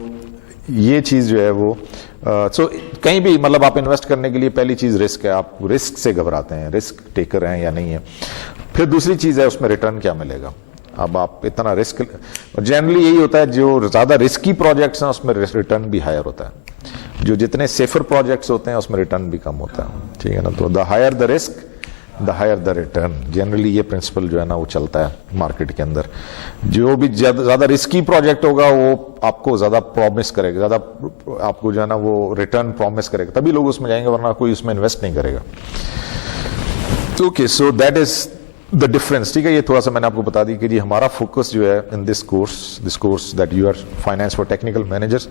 ये चीज़ जो है वो कहीं भी मतलब आप इन्वेस्ट करने के लिए पहली चीज़ रिस्क है, आप रिस्क से घबराते हैं, रिस्क टेकर हैं या नहीं है। फिर दूसरी चीज़ है उसमें रिटर्न क्या मिलेगा। अब आप इतना रिस्क, जनरली यही होता है, जो ज़्यादा रिस्की प्रोजेक्ट्स हैं उसमें रिटर्न भी हायर होता है, जो जितने सेफर प्रोजेक्ट्स होते हैं उसमें रिटर्न भी कम होता है, ठीक है ना। तो the higher the risk the higher the return, generally ये प्रिंसिपल जो है ना वो चलता है मार्केट के अंदर। जो भी ज़्यादा रिस्की प्रोजेक्ट होगा वो आपको ज़्यादा प्रॉमिस करेगा, ज़्यादा आपको जो है ना वो रिटर्न प्रॉमिस करेगा, तभी लोग उसमें जाएंगे, वरना कोई उसमें इन्वेस्ट नहीं करेगा। Okay, so that is the difference, ठीक है। ये थोड़ा सा मैंने आपको बता दी कि जी हमारा फोकस जो है in this course that you are finance for technical managers,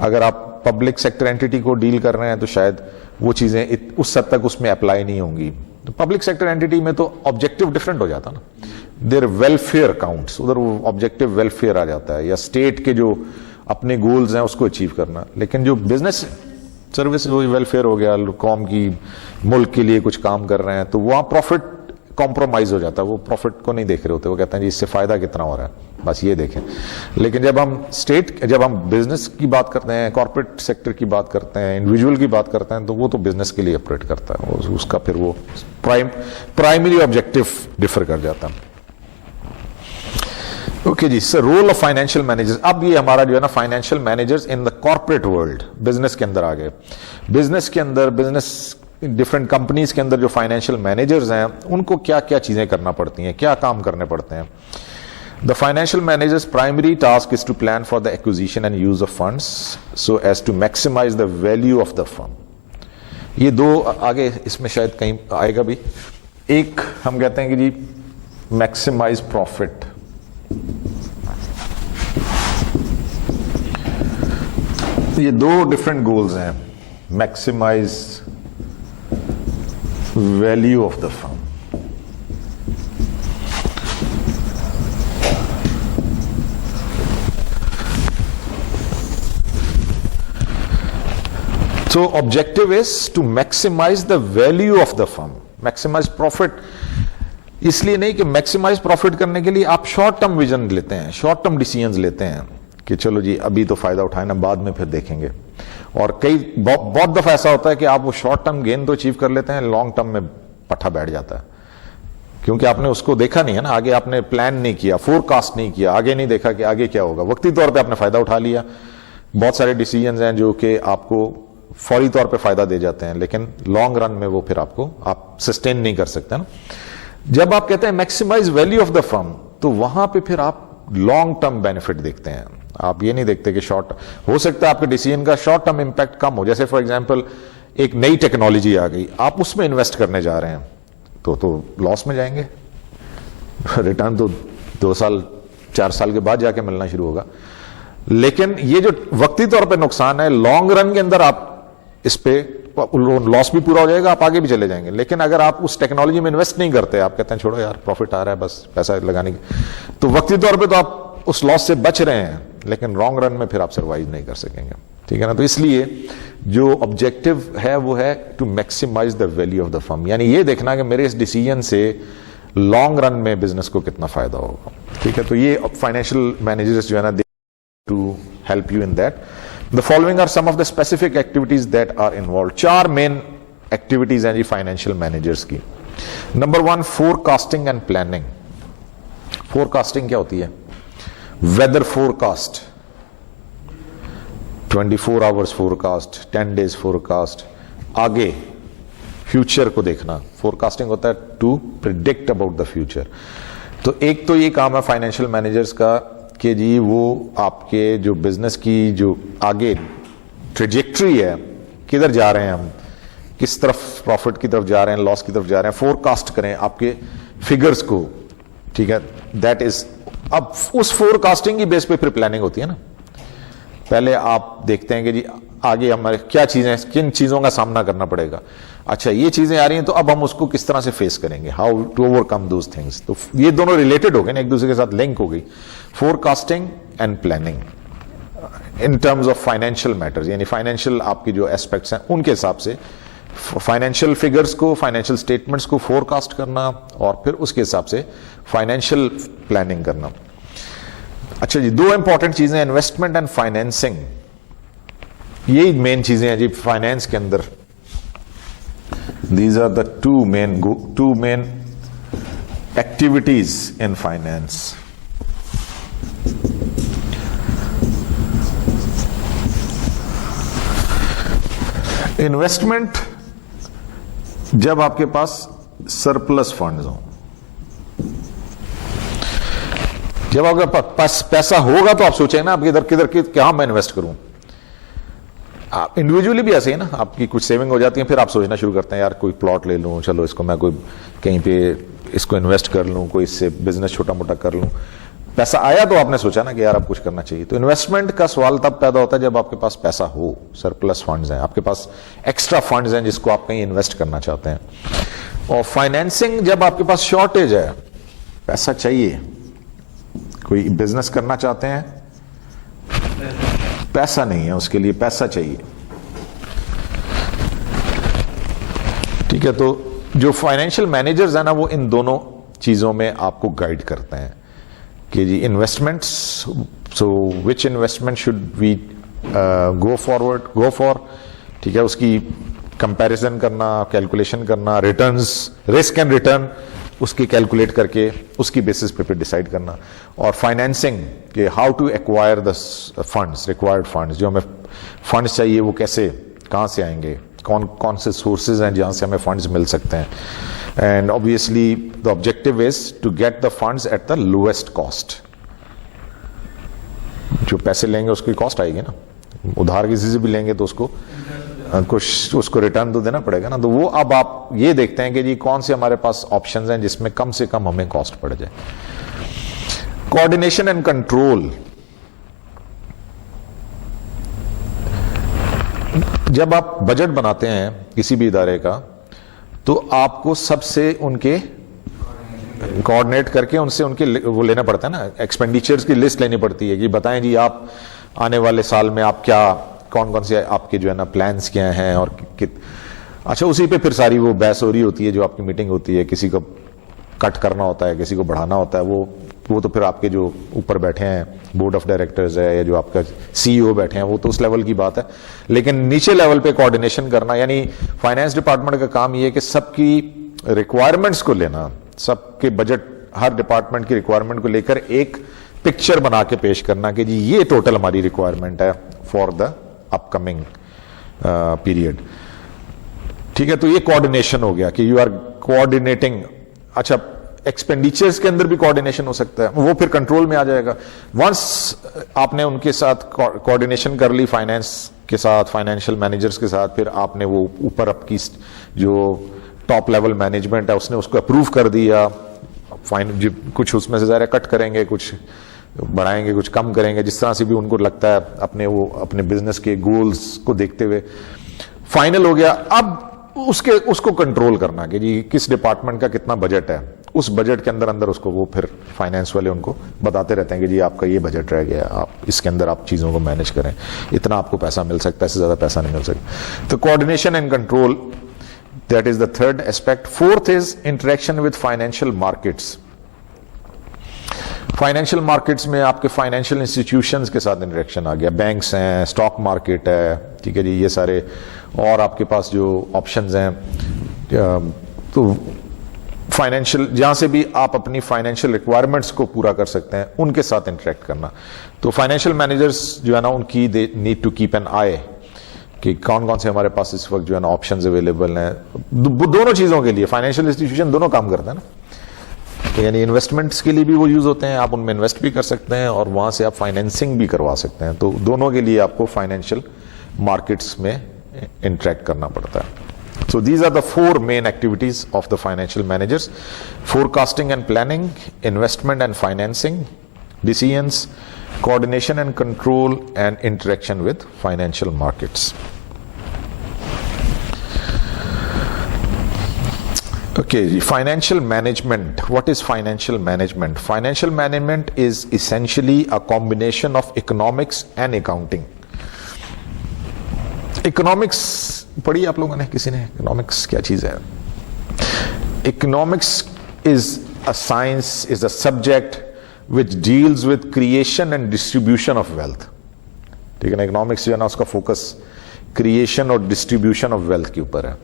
अगर आप पब्लिक सेक्टर एंटिटी को डील कर रहे हैं तो शायद वो चीज़ें उस हद तक उसमें अप्लाई नहीं होंगी। तो पब्लिक सेक्टर एंटिटी में तो ऑब्जेक्टिव डिफरेंट हो जाता ना, देयर वेलफेयर काउंट्स, उधर वो ऑब्जेक्टिव वेलफेयर आ जाता है, या स्टेट के जो अपने गोल्स हैं उसको अचीव करना। लेकिन जो बिजनेस सर्विस वो वेलफेयर हो गया, कौम की मुल्क के लिए कुछ काम कर रहे हैं, तो वहाँ प्रॉफिट कॉम्प्रोमाइज हो जाता है, वो प्रॉफिट को नहीं देख रहे होते, वो कहते हैं जी इससे फायदा कितना हो रहा है, बस ये देखें। लेकिन जब हम बिजनेस की बात करते हैं, कॉर्पोरेट सेक्टर की बात करते हैं, इंडिविजुअल की बात करते हैं, तो वो तो बिजनेस के लिए ऑपरेट करता है, उसका फिर वो प्राइमरी ऑब्जेक्टिव डिफर कर जाता है। ओके जी, sir role of financial managers. अब ये हमारा जो है ना financial managers in the corporate world, business के अंदर आ गए। बिजनेस डिफरेंट कंपनीज के अंदर जो फाइनेंशियल मैनेजर्स हैं उनको क्या क्या चीजें करना पड़ती हैं, क्या काम करने पड़ते हैं। The financial managers primary task is to plan for the acquisition and use of funds so as to maximise the value of the firm. ये दो आगे इसमें शायद कहीं आएगा भी। एक हम कहते हैं कि जी मैक्सिमाइज प्रॉफिट, ये दो डिफरेंट गोल्स हैं, maximise value of the firm. So objective is to maximize the value of the firm, maximize profit। इसलिए नहीं कि मैक्सिमाइज प्रॉफिट करने के लिए आप शॉर्ट टर्म विजन लेते हैं, शॉर्ट टर्म डिसीजंस लेते हैं कि चलो जी अभी तो फायदा उठाए ना, बाद में फिर देखेंगे। और बहुत दफा ऐसा होता है कि आप वो शॉर्ट टर्म गेन तो अचीव कर लेते हैं, लॉन्ग टर्म में पट्टा बैठ जाता है, क्योंकि आपने उसको देखा नहीं है ना, आगे आपने प्लान नहीं किया, फोरकास्ट नहीं किया, आगे नहीं देखा कि आगे क्या होगा। वक्ती तौर पे आपने फायदा उठा लिया। बहुत सारे डिसीजंस हैं जो कि आपको फौरी तौर पे फायदा दे जाते हैं, लेकिन लॉन्ग रन में वो फिर आप सस्टेन नहीं कर सकते ना। जब आप कहते हैं maximise value of the firm, तो वहां पे फिर आप लॉन्ग टर्म बेनिफिट देखते हैं। आप ये नहीं देखते कि शॉर्ट, हो सकता है आपके डिसीजन का शॉर्ट टर्म इंपैक्ट कम हो, जैसे फॉर एग्जांपल एक नई टेक्नोलॉजी आ गई, आप उसमें इन्वेस्ट करने जा रहे हैं तो लॉस में जाएंगे, रिटर्न तो 2 साल 4 साल के बाद जाके मिलना शुरू होगा। लेकिन ये जो वक्ती तौर पे नुकसान है, लॉन्ग रन के अंदर आप इस पे लॉस भी पूरा हो जाएगा, आप आगे भी चले जाएंगे। लेकिन अगर आप उस टेक्नोलॉजी में इन्वेस्ट नहीं करते, आप कहते हैं छोड़ो यार प्रॉफिट आ रहा है बस पैसा लगाने की, तो वक्ती तौर पे तो आप उस लॉस से बच रहे हैं, लेकिन लॉन्ग रन में फिर आप सर्वाइव नहीं कर सकेंगे, ठीक है ना। तो इसलिए जो ऑब्जेक्टिव है वो है to maximise the value of the firm, यानी ये देखना कि मेरे इस डिसीजन से लॉन्ग रन में बिजनेस को कितना फायदा होगा, ठीक है। तो ये फाइनेंशियल मैनेजर्स जो है ना, to help you in that. The following are some of the specific activities that are involved. 4 main activities हैं जी फाइनेंशियल मैनेजर्स की। Number 1 forecasting and planning. Forecasting क्या होती है? Weather forecast, 24 hours forecast, 10 days forecast, आगे future को देखना। Forecasting होता है to predict about the future. तो एक तो ये काम है फाइनेंशियल मैनेजर्स का कि जी वो आपके जो बिजनेस की जो आगे ट्रेजेक्ट्री है, किधर जा रहे हैं हम, किस तरफ प्रॉफिट की तरफ जा रहे हैं, लॉस की तरफ जा रहे हैं, फोरकास्ट करें आपके फिगर्स को, ठीक है। दैट इज अब उस फोरकास्टिंग की बेस पे फिर प्लानिंग होती है ना। पहले आप देखते हैं कि जी आगे हमारे क्या चीजें, किन चीजों का सामना करना पड़ेगा, अच्छा ये चीजें आ रही हैं तो अब हम उसको किस तरह से फेस करेंगे, how to overcome those things. तो ये दोनों रिलेटेड हो गए ना, एक दूसरे के साथ लिंक हो गई, forecasting and planning in terms of financial matters, यानी फाइनेंशियल आपकी जो एस्पेक्ट्स हैं उनके हिसाब से फाइनेंशियल फिगर्स को, फाइनेंशियल स्टेटमेंट्स को फोरकास्ट करना और फिर उसके हिसाब से फाइनेंशियल प्लानिंग करना। अच्छा जी, दो इंपॉर्टेंट चीजें इन्वेस्टमेंट एंड फाइनेंसिंग, यही मेन चीजें हैं जी फाइनेंस के अंदर। These are the two main activities in finance. Investment जब आपके पास सरप्लस फंड्स हो, जब आपके पास पैसा होगा तो आप सोचेंगे ना आप किधर क्या मैं इन्वेस्ट करूं। आप इंडिविजुअली भी ऐसे ही ना, आपकी कुछ सेविंग हो जाती है, फिर आप सोचना शुरू करते हैं यार कोई प्लॉट ले लूं, चलो इसको मैं कोई कहीं पे इसको इन्वेस्ट कर लूं, कोई इससे बिजनेस छोटा मोटा कर लूं। पैसा आया तो आपने सोचा ना कि यार अब कुछ करना चाहिए। तो इन्वेस्टमेंट का सवाल तब पैदा होता है जब आपके पास पैसा हो, सरप्लस फंड्स हैं, आपके पास एक्स्ट्रा फंड्स हैं जिसको आप कहीं इन्वेस्ट करना चाहते हैं। और फाइनेंसिंग जब आपके पास शॉर्टेज है, पैसा चाहिए, कोई बिजनेस करना चाहते हैं, पैसा नहीं है, उसके लिए पैसा चाहिए, ठीक है। तो जो फाइनेंशियल मैनेजर्स है ना, वो इन दोनों चीजों में आपको गाइड करते हैं कि जी investments, so which investment should we go for, ठीक है, उसकी कंपैरिजन करना, कैलकुलेशन करना, रिटर्न्स, रिस्क एंड रिटर्न उसकी कैलकुलेट करके उसकी बेसिस पे फिर डिसाइड करना। और फाइनेंसिंग के how to acquire the funds, required funds, जो हमें फंड्स चाहिए वो कैसे, कहाँ से आएंगे, कौन कौन से सोर्सेज हैं जहाँ से हमें फंड्स मिल सकते हैं। And obviously the objective is to get the funds at the lowest cost. जो पैसे लेंगे उसकी कॉस्ट आएगी ना, उधार किसी से भी लेंगे तो उसको कुछ उसको रिटर्न तो देना पड़ेगा ना। तो वो अब आप ये देखते हैं कि जी कौन से हमारे पास ऑप्शंस हैं जिसमें कम से कम हमें कॉस्ट पड़ जाए। कोऑर्डिनेशन एंड कंट्रोल, जब आप बजट बनाते हैं किसी भी इदारे का तो आपको सबसे उनके कोऑर्डिनेट करके उनसे उनके वो लेना पड़ता है ना, एक्सपेंडिचर्स की लिस्ट लेनी पड़ती है कि बताएं जी आप आने वाले साल में आप क्या, कौन कौन से आपके जो है ना प्लान्स क्या हैं और अच्छा उसी पे फिर सारी वो बहस हो रही होती है, जो आपकी मीटिंग होती है, किसी को कट करना होता है, किसी को बढ़ाना होता है, वो तो फिर आपके जो ऊपर बैठे हैं बोर्ड ऑफ डायरेक्टर्स है या जो आपका सीईओ बैठे हैं वो तो उस लेवल की बात है। लेकिन नीचे लेवल पे कोऑर्डिनेशन करना, यानी फाइनेंस डिपार्टमेंट का काम ये है कि सबकी रिक्वायरमेंट्स को लेना, सबके बजट, हर डिपार्टमेंट की रिक्वायरमेंट को लेकर एक पिक्चर बना के पेश करना कि जी ये टोटल हमारी रिक्वायरमेंट है फॉर द अपकमिंग पीरियड, ठीक है। तो ये कोऑर्डिनेशन हो गया कि यू आर कोऑर्डिनेटिंग। अच्छा, एक्सपेंडिचर्स के अंदर भी कोऑर्डिनेशन हो सकता है, वो फिर कंट्रोल में आ जाएगा। वंस आपने उनके साथ कोऑर्डिनेशन कर ली, फाइनेंस के साथ, फाइनेंशियल मैनेजर्स के साथ, फिर आपने वो ऊपर आपकी जो टॉप लेवल मैनेजमेंट है उसने उसको अप्रूव कर दिया, कुछ उसमें से ज़रा कट करेंगे, कुछ बढ़ाएंगे, कुछ कम करेंगे, जिस तरह से भी उनको लगता है अपने बिजनेस के गोल्स को देखते हुए फाइनल हो गया। अब उसको कंट्रोल करना कि जी किस डिपार्टमेंट का कितना बजट है, उस बजट के अंदर उसको वो फिर फाइनेंस वाले उनको बताते रहते हैं कि जी आपका ये बजट रह गया, आप इसके अंदर आप चीज़ों को मैनेज करें, इतना आपको पैसा मिल सकता है, इससे ज़्यादा पैसा नहीं मिल सकता। तो coordination and control, that is the third aspect. Fourth is interaction with financial markets. Financial markets में आपके फाइनेंशियल इंस्टीट्यूशंस के साथ इंटरेक्शन आ गया, बैंक्स हैं, स्टॉक मार्केट है, ठीक है जी, ये सारे और आपके पास जो ऑप्शंस हैं, तो फाइनेंशियल जहां से भी आप अपनी फाइनेंशियल रिक्वायरमेंट्स को पूरा कर सकते हैं उनके साथ इंटरेक्ट करना। तो फाइनेंशियल मैनेजर्स जो है ना उनकी they need to keep an eye कि कौन कौन से हमारे पास इस वक्त जो है ना ऑप्शंस अवेलेबल हैं, दोनों चीजों के लिए। फाइनेंशियल इंस्टीट्यूशन दोनों काम करते हैं ना, तो यानी इन्वेस्टमेंट्स के लिए भी वो यूज होते हैं, आप उनमें इन्वेस्ट भी कर सकते हैं और वहां से आप फाइनेंसिंग भी करवा सकते हैं। तो दोनों के लिए आपको फाइनेंशियल मार्केट्स में इंटरेक्ट करना पड़ता है। So these are the four main activities of the financial managers: forecasting and planning, investment and financing, decisions, coordination and control, and interaction with financial markets. Okay, financial management. What is financial management? Financial management is essentially a combination of economics and accounting. Economics पढ़ी आप लोगों ने, किसी ने? Economics क्या चीज़ है? Economics is a science, is a subject which deals with creation and distribution of wealth. ठीक है ना? Economics जो है ना, उसका focus creation और distribution of wealth के ऊपर है.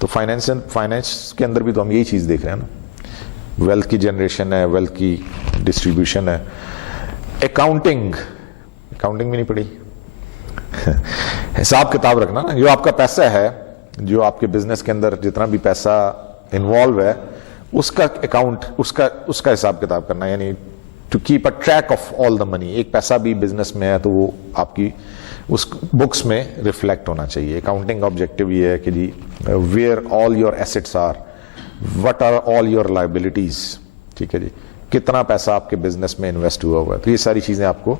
तो फाइनेंस के अंदर भी तो हम यही चीज़ देख रहे हैं ना, वेल्थ की जनरेशन है, वेल्थ की डिस्ट्रीब्यूशन है. अकाउंटिंग भी नहीं पड़ी. हिसाब किताब रखना ना, जो आपका पैसा है, जो आपके बिजनेस के अंदर जितना भी पैसा इन्वॉल्व है, उसका अकाउंट, उसका हिसाब किताब करना, यानी to keep a track of all the money. एक पैसा भी बिजनेस में है तो वो आपकी उस बुक्स में रिफ्लेक्ट होना चाहिए. अकाउंटिंग का ऑब्जेक्टिव ये है कि जी where all your assets are, what are all your liabilities. ठीक है जी, कितना पैसा आपके बिजनेस में इन्वेस्ट हुआ हुआ है, तो ये सारी चीजें आपको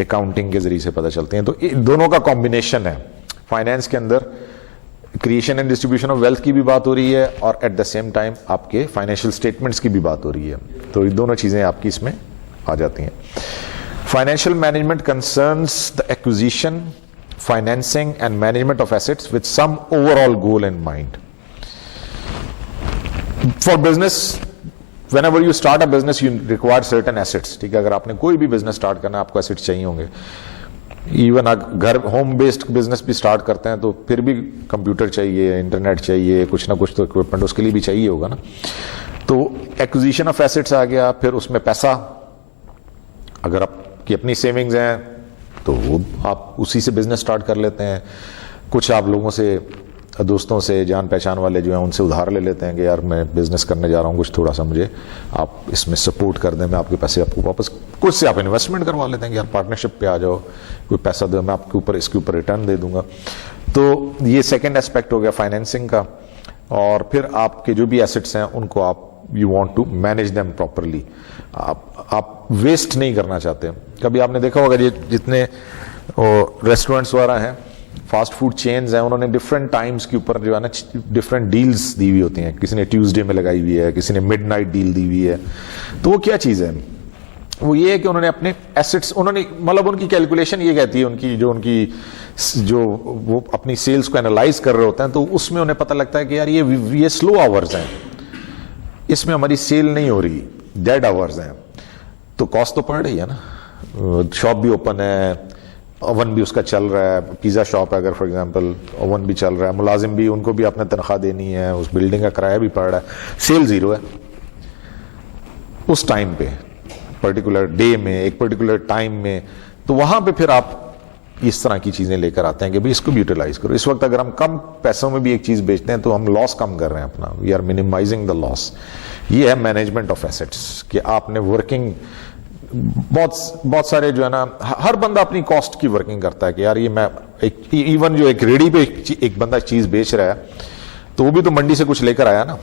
अकाउंटिंग के जरिए से पता चलती हैं. तो दोनों का कॉम्बिनेशन है. फाइनेंस के अंदर creation and distribution of wealth की भी बात हो रही है और एट द सेम टाइम आपके फाइनेंशियल स्टेटमेंट्स की भी बात हो रही है. तो ये दोनों चीजें आपकी इसमें आ जाती हैं. Financial management concerns the acquisition, financing and management of assets with some overall goal in mind. For business, whenever you start a business, you require certain assets. ठीक है, अगर आपने कोई भी बिजनेस स्टार्ट करना है, आपको एसेट्स चाहिए होंगे. इवन घर होम बेस्ड बिजनेस भी स्टार्ट करते हैं तो फिर भी कंप्यूटर चाहिए, इंटरनेट चाहिए, कुछ ना कुछ तो इक्विपमेंट उसके लिए भी चाहिए होगा ना. तो एक्विजिशन ऑफ एसेट्स आ गया. फिर उसमें पैसा, अगर आपकी अपनी सेविंग्स हैं तो वो आप उसी से बिजनेस स्टार्ट कर लेते हैं. कुछ आप लोगों से, दोस्तों से, जान पहचान वाले जो हैं उनसे उधार ले लेते हैं कि यार मैं बिजनेस करने जा रहा हूँ, कुछ थोड़ा सा मुझे आप इसमें सपोर्ट कर दें, मैं आपके पैसे आपको वापस, कुछ से आप इन्वेस्टमेंट करवा लेते हैं कि यार पार्टनरशिप पे आ जाओ, कोई पैसा दो, मैं आपके ऊपर इसके ऊपर रिटर्न दे दूंगा. तो ये सेकेंड एस्पेक्ट हो गया फाइनेंसिंग का. और फिर आपके जो भी एसेट्स हैं उनको आप you want to manage them properly. आप वेस्ट नहीं करना चाहते. कभी आपने देखा होगा जितने रेस्टोरेंट्स वगैरह हैं, फास्ट फूड चेन्स हैं, उन्होंने डिफरेंट टाइम्स के ऊपर जो है ना डिफरेंट डील्स दी हुई होती हैं. किसी ने ट्यूसडे में लगाई हुई है, किसी ने मिडनाइट डील दी हुई है. तो वो क्या चीज़ है? वो ये है कि उन्होंने अपने एसेट्स, उन्होंने मतलब उनकी कैलकुलेशन ये कहती है, उनकी जो वो अपनी सेल्स को एनालाइज कर रहे होते हैं, तो उसमें उन्हें पता लगता है कि यार ये स्लो आवर्स हैं, इसमें हमारी सेल नहीं हो रही, डेड आवर्स हैं, तो कॉस्ट तो पड़ रही है ना. शॉप भी ओपन है, ओवन भी उसका चल रहा है, पिज़्ज़ा शॉप है अगर फॉर एग्जांपल, ओवन भी चल रहा है, मुलाजिम भी, उनको भी आपने तनख्वाह देनी है, उस बिल्डिंग का किराया भी पड़ रहा है, सेल जीरो है उस टाइम पे, पर्टिकुलर डे में, एक पर्टिकुलर टाइम में. तो वहां पे फिर आप इस तरह की चीजें लेकर आते हैं कि भाई इसको भी यूटिलाइज करो. इस वक्त अगर हम कम पैसों में भी एक चीज बेचते हैं तो हम लॉस कम कर रहे हैं अपना, we are minimising the loss. ये है मैनेजमेंट ऑफ एसेट्स कि आपने वर्किंग, बहुत सारे जो है ना, हर बंदा अपनी कॉस्ट की वर्किंग करता है कि यार ये मैं इवन जो एक रेडी पे एक बंदा चीज बेच रहा है तो वो भी तो मंडी से कुछ लेकर आया ना,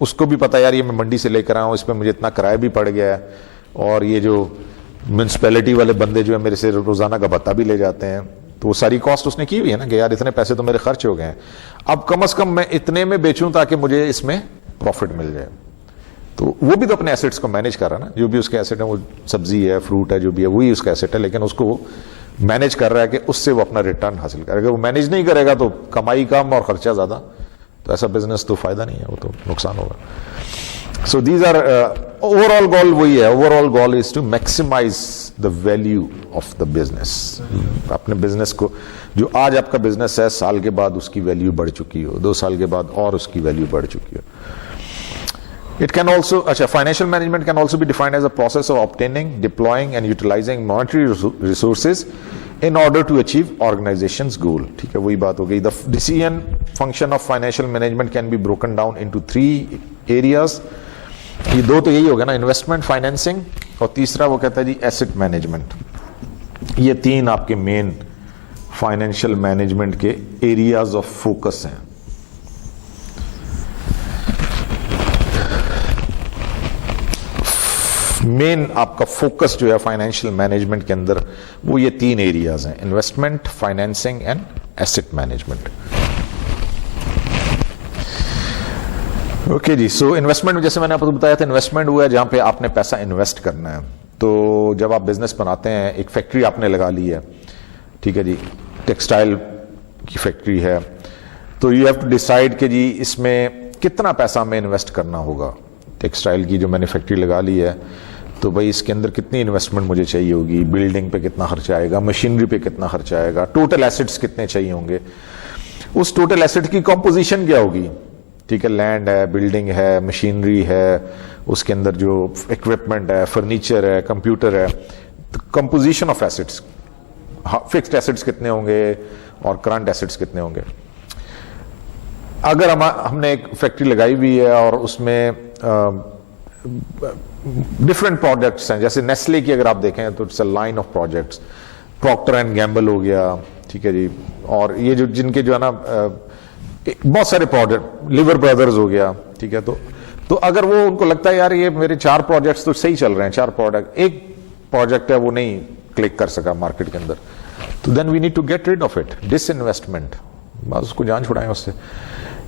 उसको भी पता है यार ये मैं मंडी से लेकर आया हूँ, इस पर मुझे इतना किराया भी पड़ गया है, और ये जो म्यूनसिपैलिटी वाले बंदे जो है मेरे से रोजाना का भत्ता भी ले जाते हैं, तो वो सारी कॉस्ट उसने की हुई है ना कि यार इतने पैसे तो मेरे खर्च हो गए हैं, अब कम से कम मैं इतने में बेचूं ताकि मुझे इसमें प्रॉफिट मिल जाए. तो वो भी तो अपने एसेट्स को मैनेज कर रहा है ना. जो भी उसके एसेट है, वो सब्जी है, फ्रूट है, जो भी है वही उसका एसेट है, लेकिन उसको वो मैनेज कर रहा है कि उससे वो अपना रिटर्न हासिल करे. अगर वो मैनेज नहीं करेगा तो कमाई कम और खर्चा ज्यादा, तो ऐसा बिजनेस तो फायदा नहीं है, वो तो नुकसान होगा. So these are overall goal वही है. Overall goal is to maximize the value of the business. अपने बिजनेस को, जो आज आपका बिजनेस है, साल के बाद उसकी वैल्यू बढ़ चुकी हो, 2 साल के बाद और उसकी वैल्यू बढ़ चुकी हो. It can also, financial management can also be defined as a process of obtaining, deploying and utilizing monetary resources in order to achieve organization's goal. ठीक है, वही बात हो गई. The decision function of financial management can be broken down into 3 areas. ये 2 तो यही हो गया ना, इन्वेस्टमेंट, फाइनेंसिंग, और तीसरा वो कहता है जी एसेट मैनेजमेंट. ये 3 आपके मेन फाइनेंशियल मैनेजमेंट के एरियाज ऑफ फोकस हैं. مین آپ کا فوکس جو ہے فائنینشیل مینجمنٹ کے اندر وہ یہ 3 ایریاز ہیں: investment, financing and asset management. Okay جی. سو انویسٹمنٹ جیسے میں نے آپ کو بتایا تھا، انویسٹمنٹ وہ ہے جہاں پہ آپ نے پیسہ انویسٹ کرنا ہے. تو جب آپ بزنس بناتے ہیں، ایک فیکٹری آپ نے لگا لی ہے، ٹھیک ہے جی، ٹیکسٹائل کی فیکٹری ہے، تو یو ہیو ٹو ڈیسائیڈ کہ جی اس میں کتنا پیسہ ہمیں انویسٹ کرنا ہوگا. ٹیکسٹائل کی جو میں نے فیکٹری لگا لی ہے، تو بھائی اس کے اندر کتنی انویسٹمنٹ مجھے چاہیے ہوگی، بلڈنگ پہ کتنا خرچہ آئے گا، مشینری پہ کتنا خرچہ آئے گا، ٹوٹل ایسٹس کتنے چاہیے ہوں گے، اس ٹوٹل ایسٹ کی کمپوزیشن کیا ہوگی. ٹھیک ہے، لینڈ ہے، بلڈنگ ہے، مشینری ہے، اس کے اندر جو اکوپمنٹ ہے، فرنیچر ہے، کمپیوٹر ہے، composition of assets, fixed assets کتنے ہوں گے اور کرنٹ ایسٹس کتنے ہوں گے. اگر ہم نے ایک فیکٹری لگائی ہوئی ہے اور اس میں ڈفرینٹ پروڈکٹس ہیں، جیسے نیسلے کی اگر آپ دیکھیں تو it's a line of projects, Procter and Gamble ہو گیا، ٹھیک ہے جی، اور یہ جو جن کے جو ہے نا بہت سارے پروڈکٹ، لیور بردرز ہو گیا، ٹھیک ہے. تو اگر وہ ان کو لگتا ہے یار یہ میرے 4 پروجیکٹس تو صحیح چل رہے ہیں، 4 پروڈکٹ، ایک پروجیکٹ ہے وہ نہیں کلک کر سکا مارکیٹ کے اندر، تو then we need to get rid of it, disinvestment, بس اس کو جان چھڑائیں اس سے.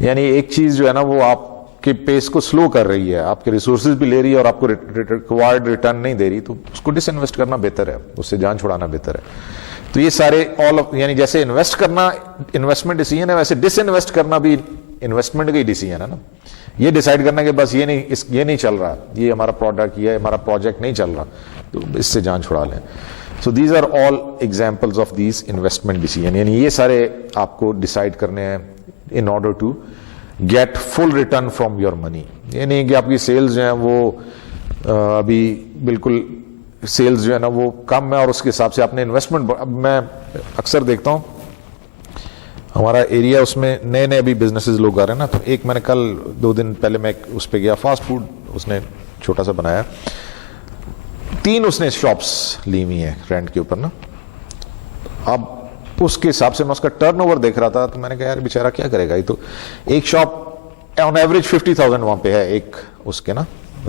یعنی ایک چیز جو ہے نا وہ آپ کے پیس کو سلو کر رہی ہے، آپ کے ریسورسز بھی لے رہی ہے اور آپ کو ریکوائرڈ ریٹرن نہیں دے رہی، تو اس کو ڈس انویسٹ کرنا بہتر ہے، اس سے جان چھڑانا بہتر ہے. تو یہ سارے یعنی جیسے انویسٹ کرنا انویسٹمنٹ ڈیسیژن ہے، ویسے ڈس انویسٹ کرنا بھی انویسٹمنٹ کا ہی ڈیسیژن ہے نا. یہ ڈیسائیڈ کرنا کہ بس یہ نہیں چل رہا، یہ ہمارا پروڈکٹ، یہ ہمارا پروجیکٹ نہیں چل رہا، تو اس سے جان چھڑا لیں. So these are all examples of these investment decision. یعنی یہ سارے آپ کو ڈیسائیڈ کرنے ہیں in order to get full return from your money. یہ نہیں کہ آپ کی سیلز جو ہیں وہ ابھی بالکل سیلز جو ہے نا وہ کم ہے اور اس کے حساب سے آپ نے انویسٹمنٹ. اب میں اکثر دیکھتا ہوں ہمارا ایریا، اس میں نئے نئے ابھی بزنسز لوگ آ رہے ہیں نا. تو ایک میں نے کل 2 دن پہلے میں اس پہ گیا، فاسٹ فوڈ اس نے چھوٹا سا بنایا، 3 اس نے شاپس لی ہوئی ہیں رینٹ کے اوپر نا. اب اس کے حساب سے میں اس کا ٹرن اوور دیکھ رہا تھا، تو میں نے کہا یار بیچارہ کیا کرے گا. یہ تو ایک شاپ آن ایوریج 50,000 وہاں پہ ہے ایک اس کے نا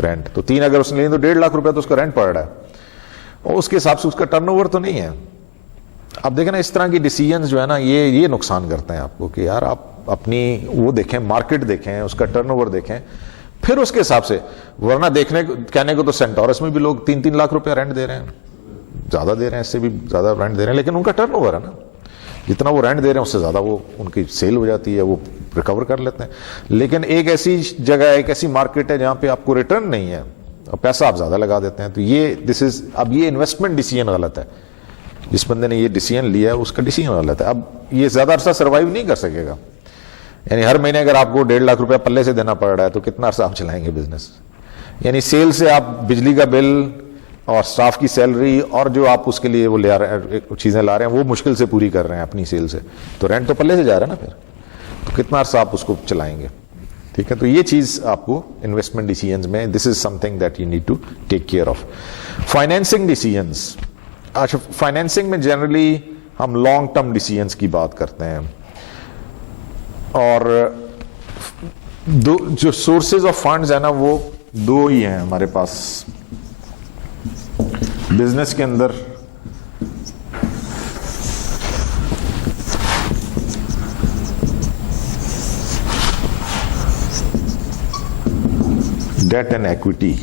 رینٹ. تو 3 اگر اس نے لی تو 1.5 لاکھ روپے تو اس کا رینٹ پڑ رہا ہے، اور اس کے حساب سے اس کا ٹرن اوور تو نہیں ہے. اب دیکھیں نا اس طرح کی ڈیسیژنز جو ہے نا یہ نقصان کرتے ہیں آپ کو، کہ یار آپ اپنی وہ دیکھیں، مارکیٹ دیکھیں، اس کا ٹرن اوور دیکھیں، پھر اس کے حساب سے. ورنہ کہنے کو تو سینٹورس میں بھی لوگ 3-3 لاکھ روپے رینٹ دے رہے ہیں، زیادہ دے رہے ہیں، اس سے بھی زیادہ رینٹ دے رہے ہیں، لیکن ان کا ٹرن اوور ہے نا، جتنا وہ رینٹ دے رہے ہیں اس سے زیادہ وہ ان کی سیل ہو جاتی ہے، وہ ریکور کر لیتے ہیں. لیکن ایک ایسی جگہ، ایک ایسی مارکیٹ ہے جہاں پہ آپ کو ریٹرن نہیں ہے اور پیسہ آپ زیادہ لگا دیتے ہیں. تو اب یہ انویسٹمنٹ ڈیسیژن غلط ہے. جس بندے نے یہ ڈیسیژن لیا ہے اس کا ڈیسیژن غلط ہے. اب یہ زیادہ عرصہ سروائیو نہیں کر سکے گا. یعنی ہر مہینے اگر آپ کو 1.5 لاکھ روپے پلے سے دینا پڑ رہا ہے تو کتنا عرصہ آپ چلائیں گے بزنس. یعنی سیل سے آپ بجلی کا بل اور سٹاف کی سیلری اور جو آپ اس کے لیے وہ لے رہے ہیں، چیزیں لا رہے ہیں، وہ مشکل سے پوری کر رہے ہیں اپنی سیل سے، تو رینٹ تو پلے سے جا رہا ہے نا. پھر تو کتنا عرصہ آپ اس کو چلائیں گے. ٹھیک ہے، تو یہ چیز آپ کو انویسٹمنٹ ڈیسیژنز میں this is something that you need to take care of. Financing decisions. اچھا، فائنینسنگ میں جنرلی ہم لانگ ٹرم ڈیسیژنز کی بات کرتے ہیں، اور جو سورسز آف فنڈز ہیں نا وہ 2 ہی ہیں ہمارے پاس بزنس کے اندر. Debt and equity.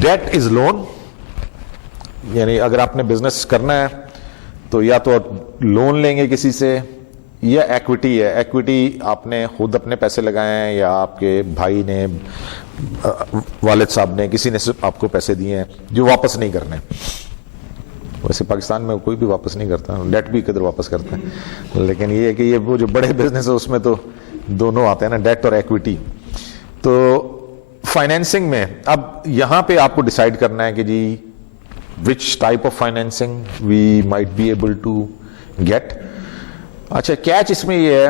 Debt is loan, یعنی اگر آپ نے بزنس کرنا ہے تو یا تو لون لیں گے کسی سے، یا ایکویٹی ہے. ایکویٹی آپ نے خود اپنے پیسے لگائے ہیں یا آپ کے بھائی نے، والد صاحب نے، کسی نے آپ کو پیسے دیے ہیں جو واپس نہیں کرنے. ویسے پاکستان میں کوئی بھی واپس نہیں کرتا، ڈیٹ بھی کدھر واپس کرتے ہیں، لیکن یہ ہے کہ یہ وہ جو بڑے بزنس ہے اس میں تو دونوں آتے ہیں نا، ڈیٹ اور ایکویٹی. تو فائنینسنگ میں اب یہاں پہ آپ کو ڈیسائیڈ کرنا ہے کہ جی which type of financing we might be able to get. اچھا، کیچ اس میں یہ ہے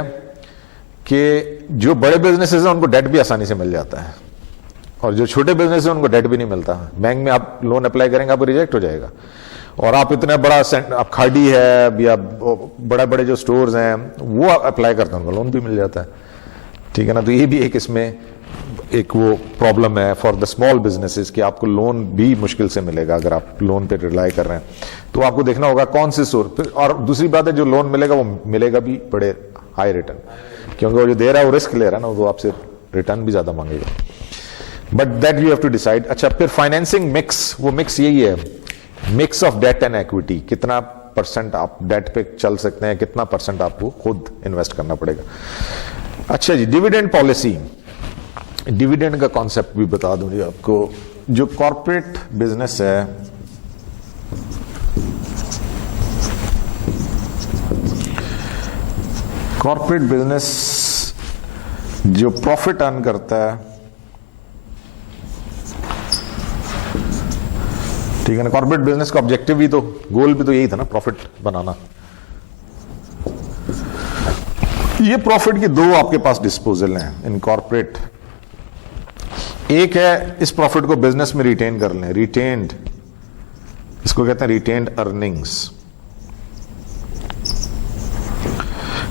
کہ جو بڑے بزنسز ہیں ان کو ڈیٹ بھی آسانی سے مل جاتا ہے، اور جو چھوٹے بزنس ہیں ان کو ڈیٹ بھی نہیں ملتا. بینک میں آپ لون اپلائی کریں گے آپ کو ریجیکٹ ہو جائے گا، اور آپ اتنا بڑا آپ کھاڑی ہے یا بڑے بڑے جو سٹورز ہیں وہ اپلائی کرتے ہیں ان کو لون بھی مل جاتا ہے. ٹھیک ہے نا. تو یہ بھی ایک اس میں ایک وہ پرابلم ہے فار دا اسمال بزنسز کہ آپ کو لون بھی مشکل سے ملے گا. اگر آپ لون پہ ریلائی کر رہے ہیں تو آپ کو دیکھنا ہوگا کون سے سورس. اور دوسری بات ہے جو لون ملے گا وہ ملے گا بھی بڑے ہائی ریٹرن, کیونکہ وہ جو دے رہا ہے وہ رسک لے رہا ہے نا, وہ آپ سے ریٹرن بھی زیادہ مانگے گا. But that you have to decide. اچھا پھر فائنینسنگ مکس, وہ مکس یہی ہے mix of debt and equity. کتنا پرسنٹ آپ ڈیٹ پہ چل سکتے ہیں, کتنا پرسنٹ آپ کو خود انویسٹ کرنا پڑے گا. اچھا جی, ڈیویڈینڈ پالیسی. ڈیویڈینڈ کا کانسیپٹ بھی بتا دوں جی آپ کو. جو کارپوریٹ بزنس ہے کارپوریٹ بزنس جو پروفٹ ارن کرتا ہے, ٹھیک ہے نا, کارپوریٹ بزنس کا آبجیکٹو بھی تو گول بھی تو یہی تھا نا, پروفٹ بنانا. یہ پروفٹ کے دو آپ کے پاس ڈسپوزل ہیں ان کارپوریٹ. ایک ہے اس پروفٹ کو بزنس میں ریٹین کر لیں, ریٹینڈ, اس کو کہتے ہیں ریٹینڈ ارننگز.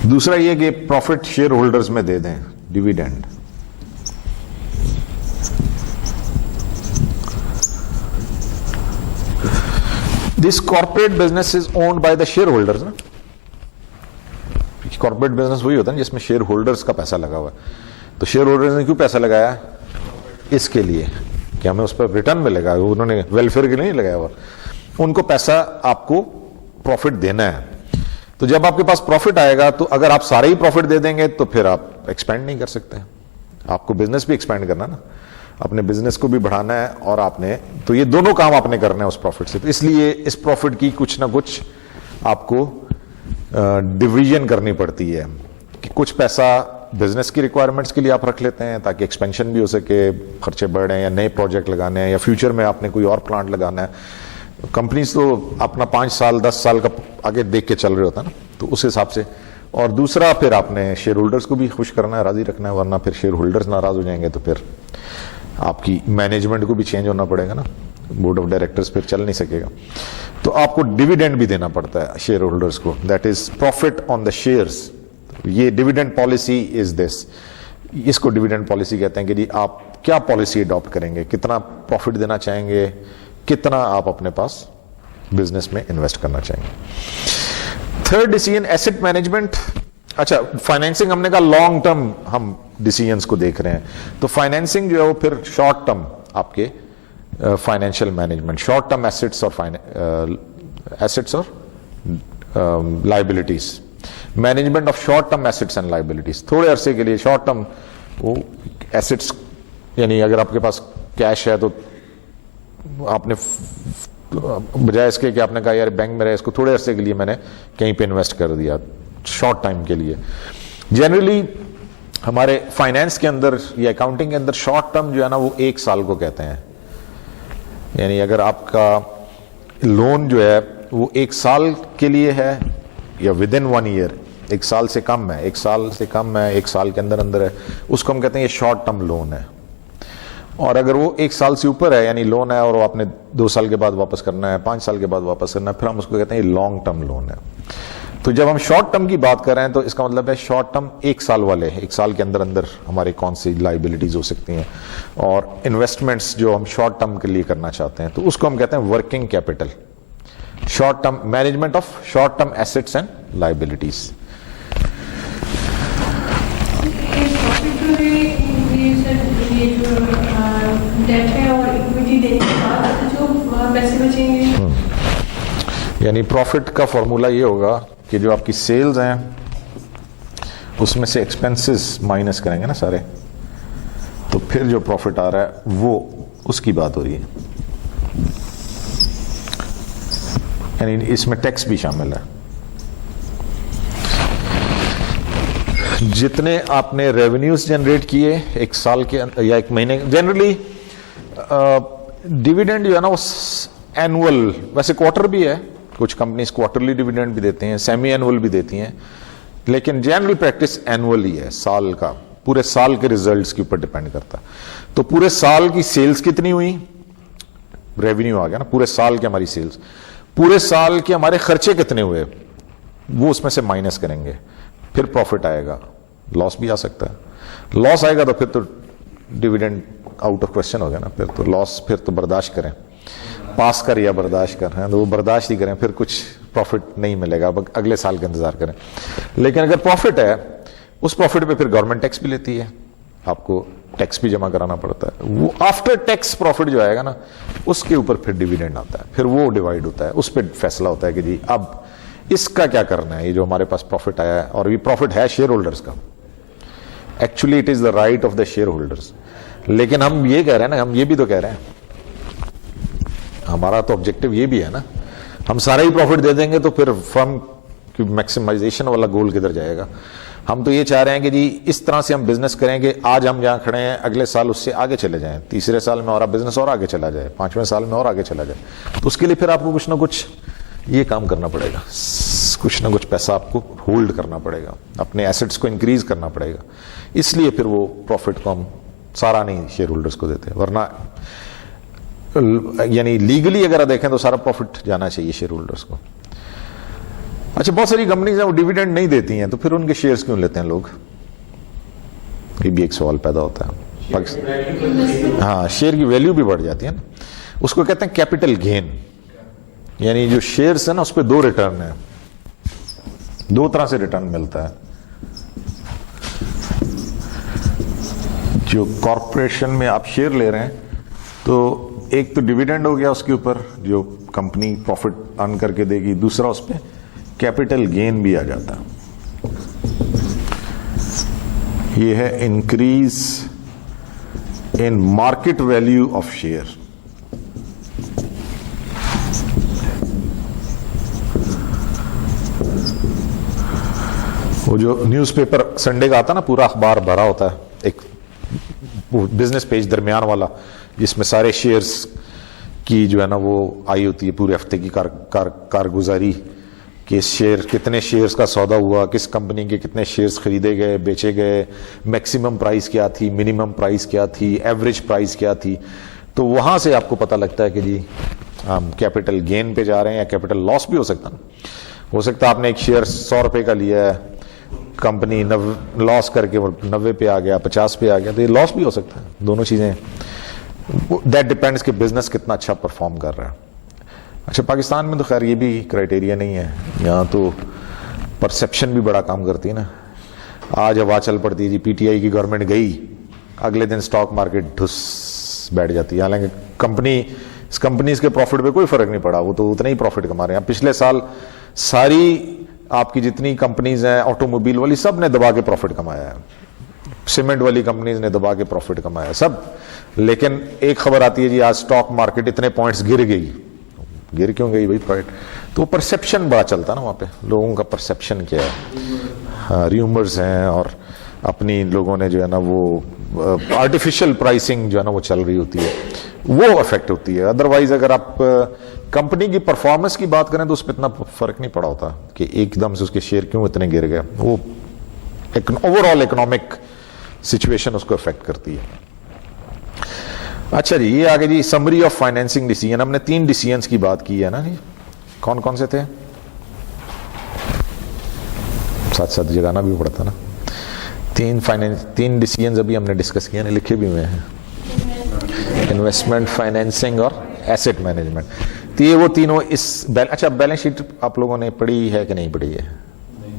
دوسرا یہ کہ پروفٹ شیئر ہولڈرز میں دے دیں, dividend. This corporate business is owned by the share holders نا. کارپوریٹ بزنس وہی ہوتا ہے جس میں شیئر ہولڈرز کا پیسہ لگا ہوا ہے. تو شیئر ہولڈرز نے کیوں پیسہ لگایا؟ اس کے لیے کہ ہمیں اس پر ریٹرن ملے گا. انہوں نے ویلفیئر کے لیے نہیں لگایا ہوا, ان کو پیسہ آپ کو پروفٹ دینا ہے. تو جب آپ کے پاس پروفٹ آئے گا تو اگر آپ سارے ہی پروفٹ دے دیں گے تو پھر آپ ایکسپینڈ نہیں کر سکتے. آپ کو بزنس بھی ایکسپینڈ کرنا نا, اپنے بزنس کو بھی بڑھانا ہے, اور آپ نے تو یہ دونوں کام آپ نے کرنا ہے اس پروفٹ سے. تو اس لیے اس پروفٹ کی کچھ نہ کچھ آپ کو ڈویژن کرنی پڑتی ہے کہ کچھ پیسہ بزنس کی ریکوائرمنٹس کے لیے آپ رکھ لیتے ہیں تاکہ ایکسپینشن بھی ہو سکے, خرچے بڑھ رہے ہیں یا نئے پروجیکٹ لگانے ہیں یا فیوچر میں آپ نے کوئی اور پلانٹ لگانا ہے. کمپنیز تو اپنا 5 سال 10 سال کا آگے دیکھ کے چل رہے ہوتا ہے نا, تو اس حساب سے. اور دوسرا پھر آپ نے شیئر ہولڈرز کو بھی خوش کرنا ہے, راضی رکھنا ہے, ورنہ پھر شیئر ہولڈرز ناراض ہو جائیں گے تو پھر آپ کی مینجمنٹ کو بھی چینج ہونا پڑے گا نا, بورڈ آف ڈائریکٹرز پھر چل نہیں سکے گا. تو آپ کو ڈیویڈینڈ بھی دینا پڑتا ہے شیئر ہولڈرز کو, that is profit on the shares. یہ ڈیویڈینڈ پالیسی از دس, اس کو ڈیویڈینڈ پالیسی کہتے ہیں کہ جی آپ کیا پالیسی اڈاپٹ کریں گے, کتنا پروفٹ دینا چاہیں گے, کتنا آپ اپنے پاس بزنس میں انویسٹ کرنا چاہیں گے. Third decision asset management. اچھا فائنینسنگ ہم نے کہا لانگ ٹرم ہم ڈیسیژنس کو دیکھ رہے ہیں, تو فائنینسنگ جو ہے وہ پھر شارٹ ٹرم آپ کے financial management, short term assets اور liabilities, management of short term assets and liabilities. تھوڑے عرصے کے لیے شارٹ ٹرم وہ ایسٹس, یعنی اگر آپ کے پاس کیش ہے تو آپ نے بجائے اس کے کہ آپ نے کہا یار بینک میں رہے, اس کو تھوڑے عرصے کے لیے میں نے کہیں پہ انویسٹ کر دیا شارٹ ٹائم کے لیے. جنرلی ہمارے فائنینس کے اندر یا اکاؤنٹنگ کے اندر شارٹ ٹرم جو ہے نا وہ 1 سال کو کہتے ہیں. یعنی اگر آپ کا لون جو ہے وہ 1 سال کے لیے ہے یا ود ان 1 ایئر, 1 سال سے کم ہے, 1 سال سے کم ہے, 1 سال کے اندر اندر ہے, اس کو ہم کہتے ہیں یہ شارٹ ٹرم لون ہے. اور اگر وہ 1 سال سے اوپر ہے یعنی لون ہے اور وہ آپ نے 2 سال کے بعد واپس کرنا ہے, 5 سال کے بعد واپس کرنا ہے, پھر ہم اس کو کہتے ہیں یہ لانگ ٹرم لون ہے. تو جب ہم شارٹ ٹرم کی بات کر رہے ہیں تو اس کا مطلب ہے شارٹ ٹرم 1 سال والے, 1 سال کے اندر اندر ہمارے کون سی لائبلٹیز ہو سکتی ہیں, اور انویسٹمنٹس جو ہم شارٹ ٹرم کے لیے کرنا چاہتے ہیں تو اس کو ہم کہتے ہیں working capital. Short term management of short term assets and liabilities. یعنی پروفٹ کا فارمولا یہ ہوگا کہ جو آپ کی سیلز ہیں اس میں سے ایکسپینسز مائنس کریں گے نا سارے, تو پھر جو پروفٹ آ رہا ہے وہ اس کی بات ہو رہی ہے. یعنی اس میں ٹیکس بھی شامل ہے. جتنے آپ نے ریونیوز جنریٹ کیے 1 سال کے یا 1 مہینے, جنرلی ڈیویڈینڈ جو ہے نا وہ اینول, ویسے کوارٹر بھی ہے, کچھ کمپنیز کوارٹرلی ڈیویڈینڈ بھی دیتے ہیں, سیمی اینول بھی دیتی ہیں, لیکن جنرل پریکٹس اینول ہی ہے, سال کا, پورے سال کے ریزلٹس کے اوپر ڈیپینڈ کرتا ہے. تو پورے سال کی سیلز کتنی ہوئی, ریونیو آ گیا نا, پورے سال کی ہماری سیلز, پورے سال کے ہمارے خرچے کتنے ہوئے وہ اس میں سے مائنس کریں گے, پھر پروفٹ آئے گا. لاس بھی آ سکتا ہے, لاس آئے گا تو پھر تو डिविडेंड आउट ऑफ क्वेश्चन हो गया ना, फिर तो लॉस फिर तो बर्दाश्त करें, पास कर या बर्दाश्त कर हैं तो वो बर्दाश्त ही करें, फिर कुछ प्रॉफिट नहीं मिलेगा, अब अगले साल का इंतजार करें। लेकिन अगर प्रॉफिट है, उस प्रॉफिट पे फिर गवर्नमेंट टैक्स भी लेती है, आपको टैक्स भी जमा कराना पड़ता है, वो आफ्टर टैक्स प्रॉफिट जो आएगा ना उसके ऊपर फिर डिविडेंड आता है, फिर वो डिवाइड होता है, उस पर फैसला होता है कि जी अब इसका क्या करना है, ये जो हमारे पास प्रॉफिट आया है, और ये प्रॉफिट है शेयर होल्डर्स का, actually it is the right of the share holders. लेकिन हम ये कह रहे हैं ना, हम ये भी तो कह रहे हैं, हमारा तो ऑब्जेक्टिव ये भी है ना, हम सारा ही प्रॉफिट दे देंगे तो फिर फर्म की मैक्सिमाइजेशन वाला गोल किधर जाएगा। हम तो ये चाह रहे हैं कि जी इस तरह से हम बिजनेस करेंगे, आज हम जहां खड़े हैं अगले साल उससे आगे चले जाएं, तीसरे साल में और बिजनेस और आगे चला जाए, 5वें साल में और आगे चला जाए। तो उसके लिए फिर आपको कुछ ना कुछ ये काम करना पड़ेगा, कुछ ना कुछ पैसा आपको होल्ड करना पड़ेगा, अपने एसेट्स को इंक्रीज करना पड़ेगा, इसलिए फिर वो प्रॉफिट को हम सारा नहीं शेयर होल्डर्स को देते, वरना यानी लीगली अगर देखें तो सारा प्रॉफिट जाना चाहिए शेयर होल्डर्स को। अच्छा, बहुत सारी कंपनीज हैं वो डिविडेंड नहीं देती हैं, तो फिर उनके शेयर्स क्यों लेते हैं लोग, ये भी एक सवाल पैदा होता है। हाँ, शेयर की वैल्यू भी बढ़ जाती है ना, उसको कहते हैं कैपिटल गेन, यानी जो शेयर्स है ना उस पर दो रिटर्न है, दो तरह से रिटर्न मिलता है। जो कॉरपोरेशन में आप शेयर ले रहे हैं तो एक तो डिविडेंड हो गया उसके ऊपर जो कंपनी प्रॉफिट अर्न करके देगी, दूसरा उस पर कैपिटल गेन भी आ जाता है। ये है increase in market value of share. वो जो न्यूज़पेपर संडे का आता ना, पूरा अखबार भरा होता है, एक बिजनेस पेज दरमियान वाला जिसमें सारे शेयर्स की जो है ना वो आई होती है, पूरे हफ्ते की कारगुजारी कि शेयर कितने शेयर्स का सौदा हुआ, किस कंपनी के कितने शेयर्स खरीदे गए, बेचे गए, मैक्सिमम प्राइस क्या थी, मिनिमम प्राइस क्या थी, एवरेज प्राइस क्या थी। तो वहां से आपको पता लगता है कि जी हम कैपिटल गेन पे जा रहे हैं या कैपिटल लॉस भी हो सकता है। हो सकता है आपने एक शेयर 100 रुपए का लिया है, कंपनी लॉस करके 90 पे आ गया, 50 पे आ गया, तो ये लॉस भी हो सकता है। दोनों चीजें दैट डिपेंड्स कि बिजनेस कितना अच्छा परफॉर्म कर रहा है। अच्छा, पाकिस्तान में तो खैर ये भी क्राइटेरिया नहीं है, यहाँ तो परसेप्शन भी बड़ा काम करती है ना। आज हवा चल पड़ती है जी, पीटीआई की गवर्नमेंट गई, अगले दिन स्टॉक मार्केट ढुस बैठ जाती है, हालांकि कंपनीज के प्रॉफिट पे कोई फर्क नहीं पड़ा, वो तो उतने ही प्रॉफिट कमा रहे हैं। पिछले साल सारी आपकी जितनी कंपनीज हैं ऑटोमोबाइल वाली, सब ने दबा के प्रॉफिट कमाया है, सीमेंट वाली कंपनीज ने दबा के प्रॉफिट कमाया है सब। लेकिन एक खबर आती है जी आज स्टॉक मार्केट इतने पॉइंट्स गिर गई, गिर क्यों गई भाई पॉइंट, तो परसेप्शन बड़ा चलता ना वहाँ पे, लोगों का परसेप्शन क्या है, हाँ, र्यूमर्स हैं, और अपनी लोगों ने जो है ना वो आर्टिफिशियल प्राइसिंग जो है ना वो चल रही होती है, वो अफेक्ट होती है। अदरवाइज अगर आप कंपनी की परफॉर्मेंस की बात करें तो उस पर इतना फर्क नहीं पड़ा होता कि एकदम से उसके शेयर क्यों इतने गिर गए, वो ओवरऑल इकोनॉमिक सिचुएशन उसको अफेक्ट करती है। अच्छा जी, ये आगे जी समरी ऑफ फाइनेंसिंग डिसीजन, हमने 3 डिसीजंस की बात की है ना जी, कौन कौन से थे, साथ साथ जगाना भी पड़ता ना। 3 डिसीजंस अभी हमने डिस्कस किए, लिखे भी हुए हैं, इन्वेस्टमेंट, फाइनेंसिंग और एसेट मैनेजमेंट। तो ये वो तीनों इस अच्छा, बैलेंस शीट आप लोगों ने पढ़ी है कि नहीं पढ़ी है?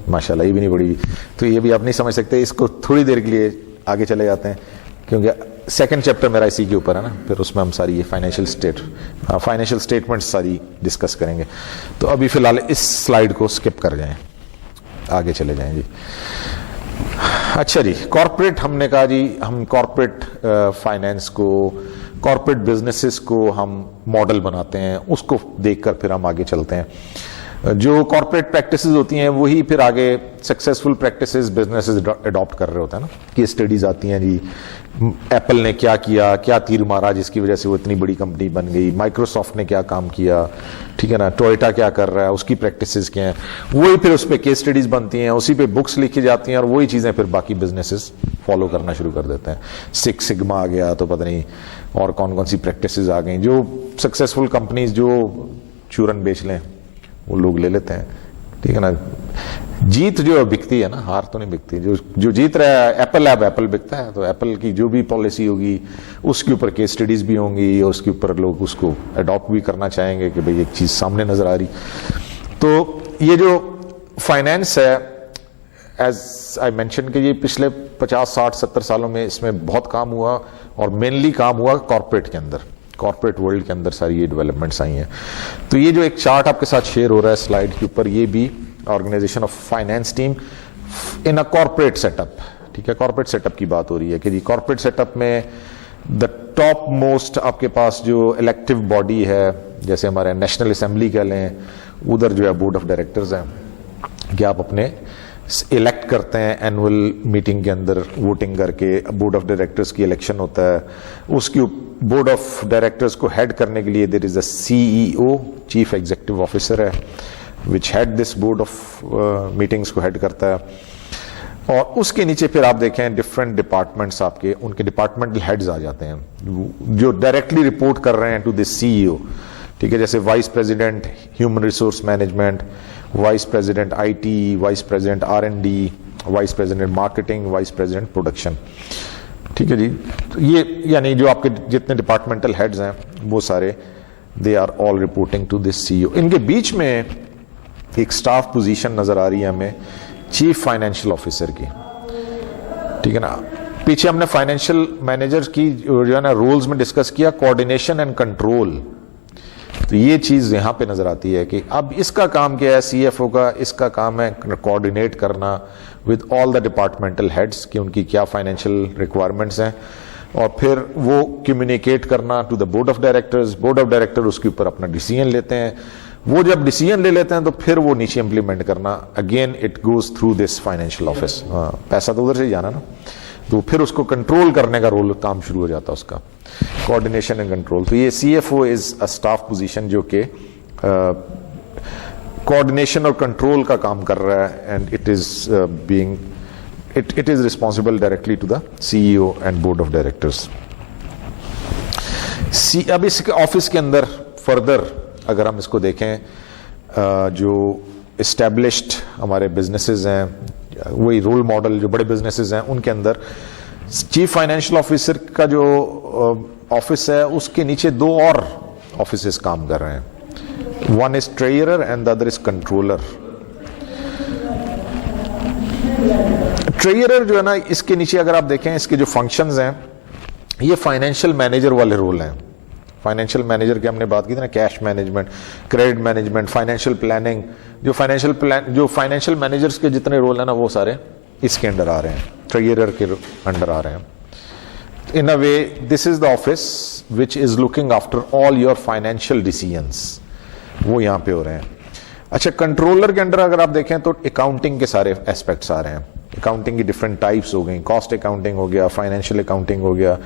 माशाल्लाह, ये भी नहीं पढ़ी, तो ये भी आप नहीं समझ सकते, इसको थोड़ी देर के लिए आगे चले जाते हैं, क्योंकि सेकंड चैप्टर मेरा इसी के ऊपर है ना, फिर उसमें हम सारी ये फाइनेंशियल स्टेटमेंट्स सारी डिस्कस करेंगे। तो अभी फिलहाल इस स्लाइड को स्किप कर जाएं, आगे चले जाएं जी। अच्छा जी, कॉर्पोरेट, हमने कहा जी हम कॉर्पोरेट फाइनेंस को, कॉर्पोरेट बिजनेसेस को हम मॉडल बनाते हैं, उसको देखकर फिर हम आगे चलते हैं। जो कॉर्पोरेट प्रैक्टिसेस होती हैं वही फिर आगे सक्सेसफुल प्रैक्टिसेस बिजनेसेस अडॉप्ट कर रहे होते हैं ना। केस स्टडीज आती हैं जी, एप्पल ने क्या किया, क्या तीर मारा जिसकी वजह से वो इतनी बड़ी कंपनी बन गई, माइक्रोसॉफ्ट ने क्या काम किया, ठीक है ना, टोयोटा क्या कर रहा है, उसकी प्रैक्टिसेस क्या हैं, वही फिर उस पर केस स्टडीज बनती हैं, उसी पे बुक्स लिखी जाती हैं, और वही चीज़ें फिर बाकी बिजनेसेस फॉलो करना शुरू कर देते हैं। सिक्स सिग्मा आ गया, तो पता नहीं और कौन कौन सी प्रैक्टिसेस आ गई, जो सक्सेसफुल कंपनीज जो चूरन बेच लें वो लोग ले लेते हैं, ठीक है ना। जीत जो बिकती है ना, हार तो नहीं बिकती। जो जीत रहा है एप्पल है, अब एप्पल बिकता है, तो एप्पल की जो भी पॉलिसी होगी उसके ऊपर केस स्टडीज भी होंगी और उसके ऊपर लोग उसको अडॉप्ट भी करना चाहेंगे कि भाई एक चीज सामने नजर आ रही। तो ये जो फाइनेंस है, एज आई मेंशन कि ये पिछले 50, 60, 70 सालों में इसमें बहुत काम हुआ और मेनली काम हुआ कॉर्पोरेट के अंदर, कॉर्पोरेट वर्ल्ड के अंदर सारी ये डेवलपमेंट्स आई हैं। तो ये जो एक चार्ट आपके साथ शेयर हो रहा है स्लाइड के ऊपर, ये भी organisation of finance team in a corporate setup, ठीक है, कॉर्पोरेट सेटअप की बात हो रही है कि जी कॉर्पोरेट सेटअप में द टॉप मोस्ट आपके पास जो इलेक्टिव बॉडी है, जैसे हमारे नेशनल असेंबली कह लें, उधर जो है बोर्ड ऑफ डायरेक्टर्स हैं कि आप अपने इलेक्ट करते हैं एनुअल मीटिंग के अंदर वोटिंग करके, बोर्ड ऑफ डायरेक्टर्स की इलेक्शन होता है। उसकी बोर्ड ऑफ डायरेक्टर्स को हेड करने के लिए there is a CEO, chief executive officer है, which head this board of meetings को हेड करता है। और उसके नीचे फिर आप देखें डिफरेंट डिपार्टमेंट्स, आपके उनके डिपार्टमेंटल हेड्स आ जाते हैं जो डायरेक्टली रिपोर्ट कर रहे हैं टू दिस सीईओ, ठीक है, जैसे vice president human resource management, vice president IT, vice president R and D, vice president marketing, vice president production, ठीक है जी। तो ये यानी जो आपके जितने डिपार्टमेंटल हेड्स हैं वो सारे they are all reporting to this CEO. इनके बीच में एक स्टाफ पोजीशन नजर आ रही है हमें, चीफ फाइनेंशियल ऑफिसर की, ठीक है ना। पीछे हमने फाइनेंशियल मैनेजर की जो है ना रोल्स में डिस्कस किया, कोऑर्डिनेशन एंड कंट्रोल। तो ये चीज यहां पे नजर आती है कि अब इसका काम क्या है, सीएफओ का इसका काम है कोऑर्डिनेट करना with all the departmental heads कि उनकी क्या फाइनेंशियल रिक्वायरमेंट्स हैं, और फिर वो कम्युनिकेट करना to the board of directors. Board of director उसके ऊपर अपना डिसीजन लेते हैं, वो जब डिसीजन ले लेते हैं तो फिर वो नीचे इंप्लीमेंट करना, again it goes through this financial office. पैसा तो उधर से जाना ना, तो फिर उसको कंट्रोल करने का रोल काम शुरू हो जाता है उसका, कोऑर्डिनेशन एंड कंट्रोल। तो ये CFO is a staff position जो कि कोऑर्डिनेशन और कंट्रोल का काम कर रहा है, and it is being it is responsible directly to the CEO and board of directors. अब इसके ऑफिस के अंदर फर्दर अगर हम इसको देखें, जो एस्टेब्लिश्ड हमारे बिजनेसेस हैं, वही रोल मॉडल जो बड़े बिजनेसेस हैं उनके अंदर चीफ फाइनेंशियल ऑफिसर का जो ऑफिस है उसके नीचे दो और ऑफिसेस काम कर रहे हैं, one is treasurer and the other is controller. Treasurer जो है ना, इसके नीचे अगर आप देखें इसके जो फंक्शंस हैं, ये फाइनेंशियल मैनेजर वाले रोल हैं। फाइनेंशियल मैनेजर की हमने बात की थी ना, cash management, credit management, financial planning, जो फाइनेंशियल मैनेजर्स के जितने रोल हैं ना वो सारे इसके अंडर आ रहे हैं, ट्रेजरर के अंडर आ रहे हैं। In a way this is the office which is looking after all your financial decisions, वो यहाँ पे हो रहे हैं। अच्छा, कंट्रोलर के अंडर अगर आप देखें तो अकाउंटिंग के सारे एस्पेक्ट्स आ रहे हैं। अकाउंटिंग की डिफरेंट टाइप्स हो गई, कॉस्ट अकाउंटिंग हो गया, फाइनेंशियल अकाउंटिंग हो गया,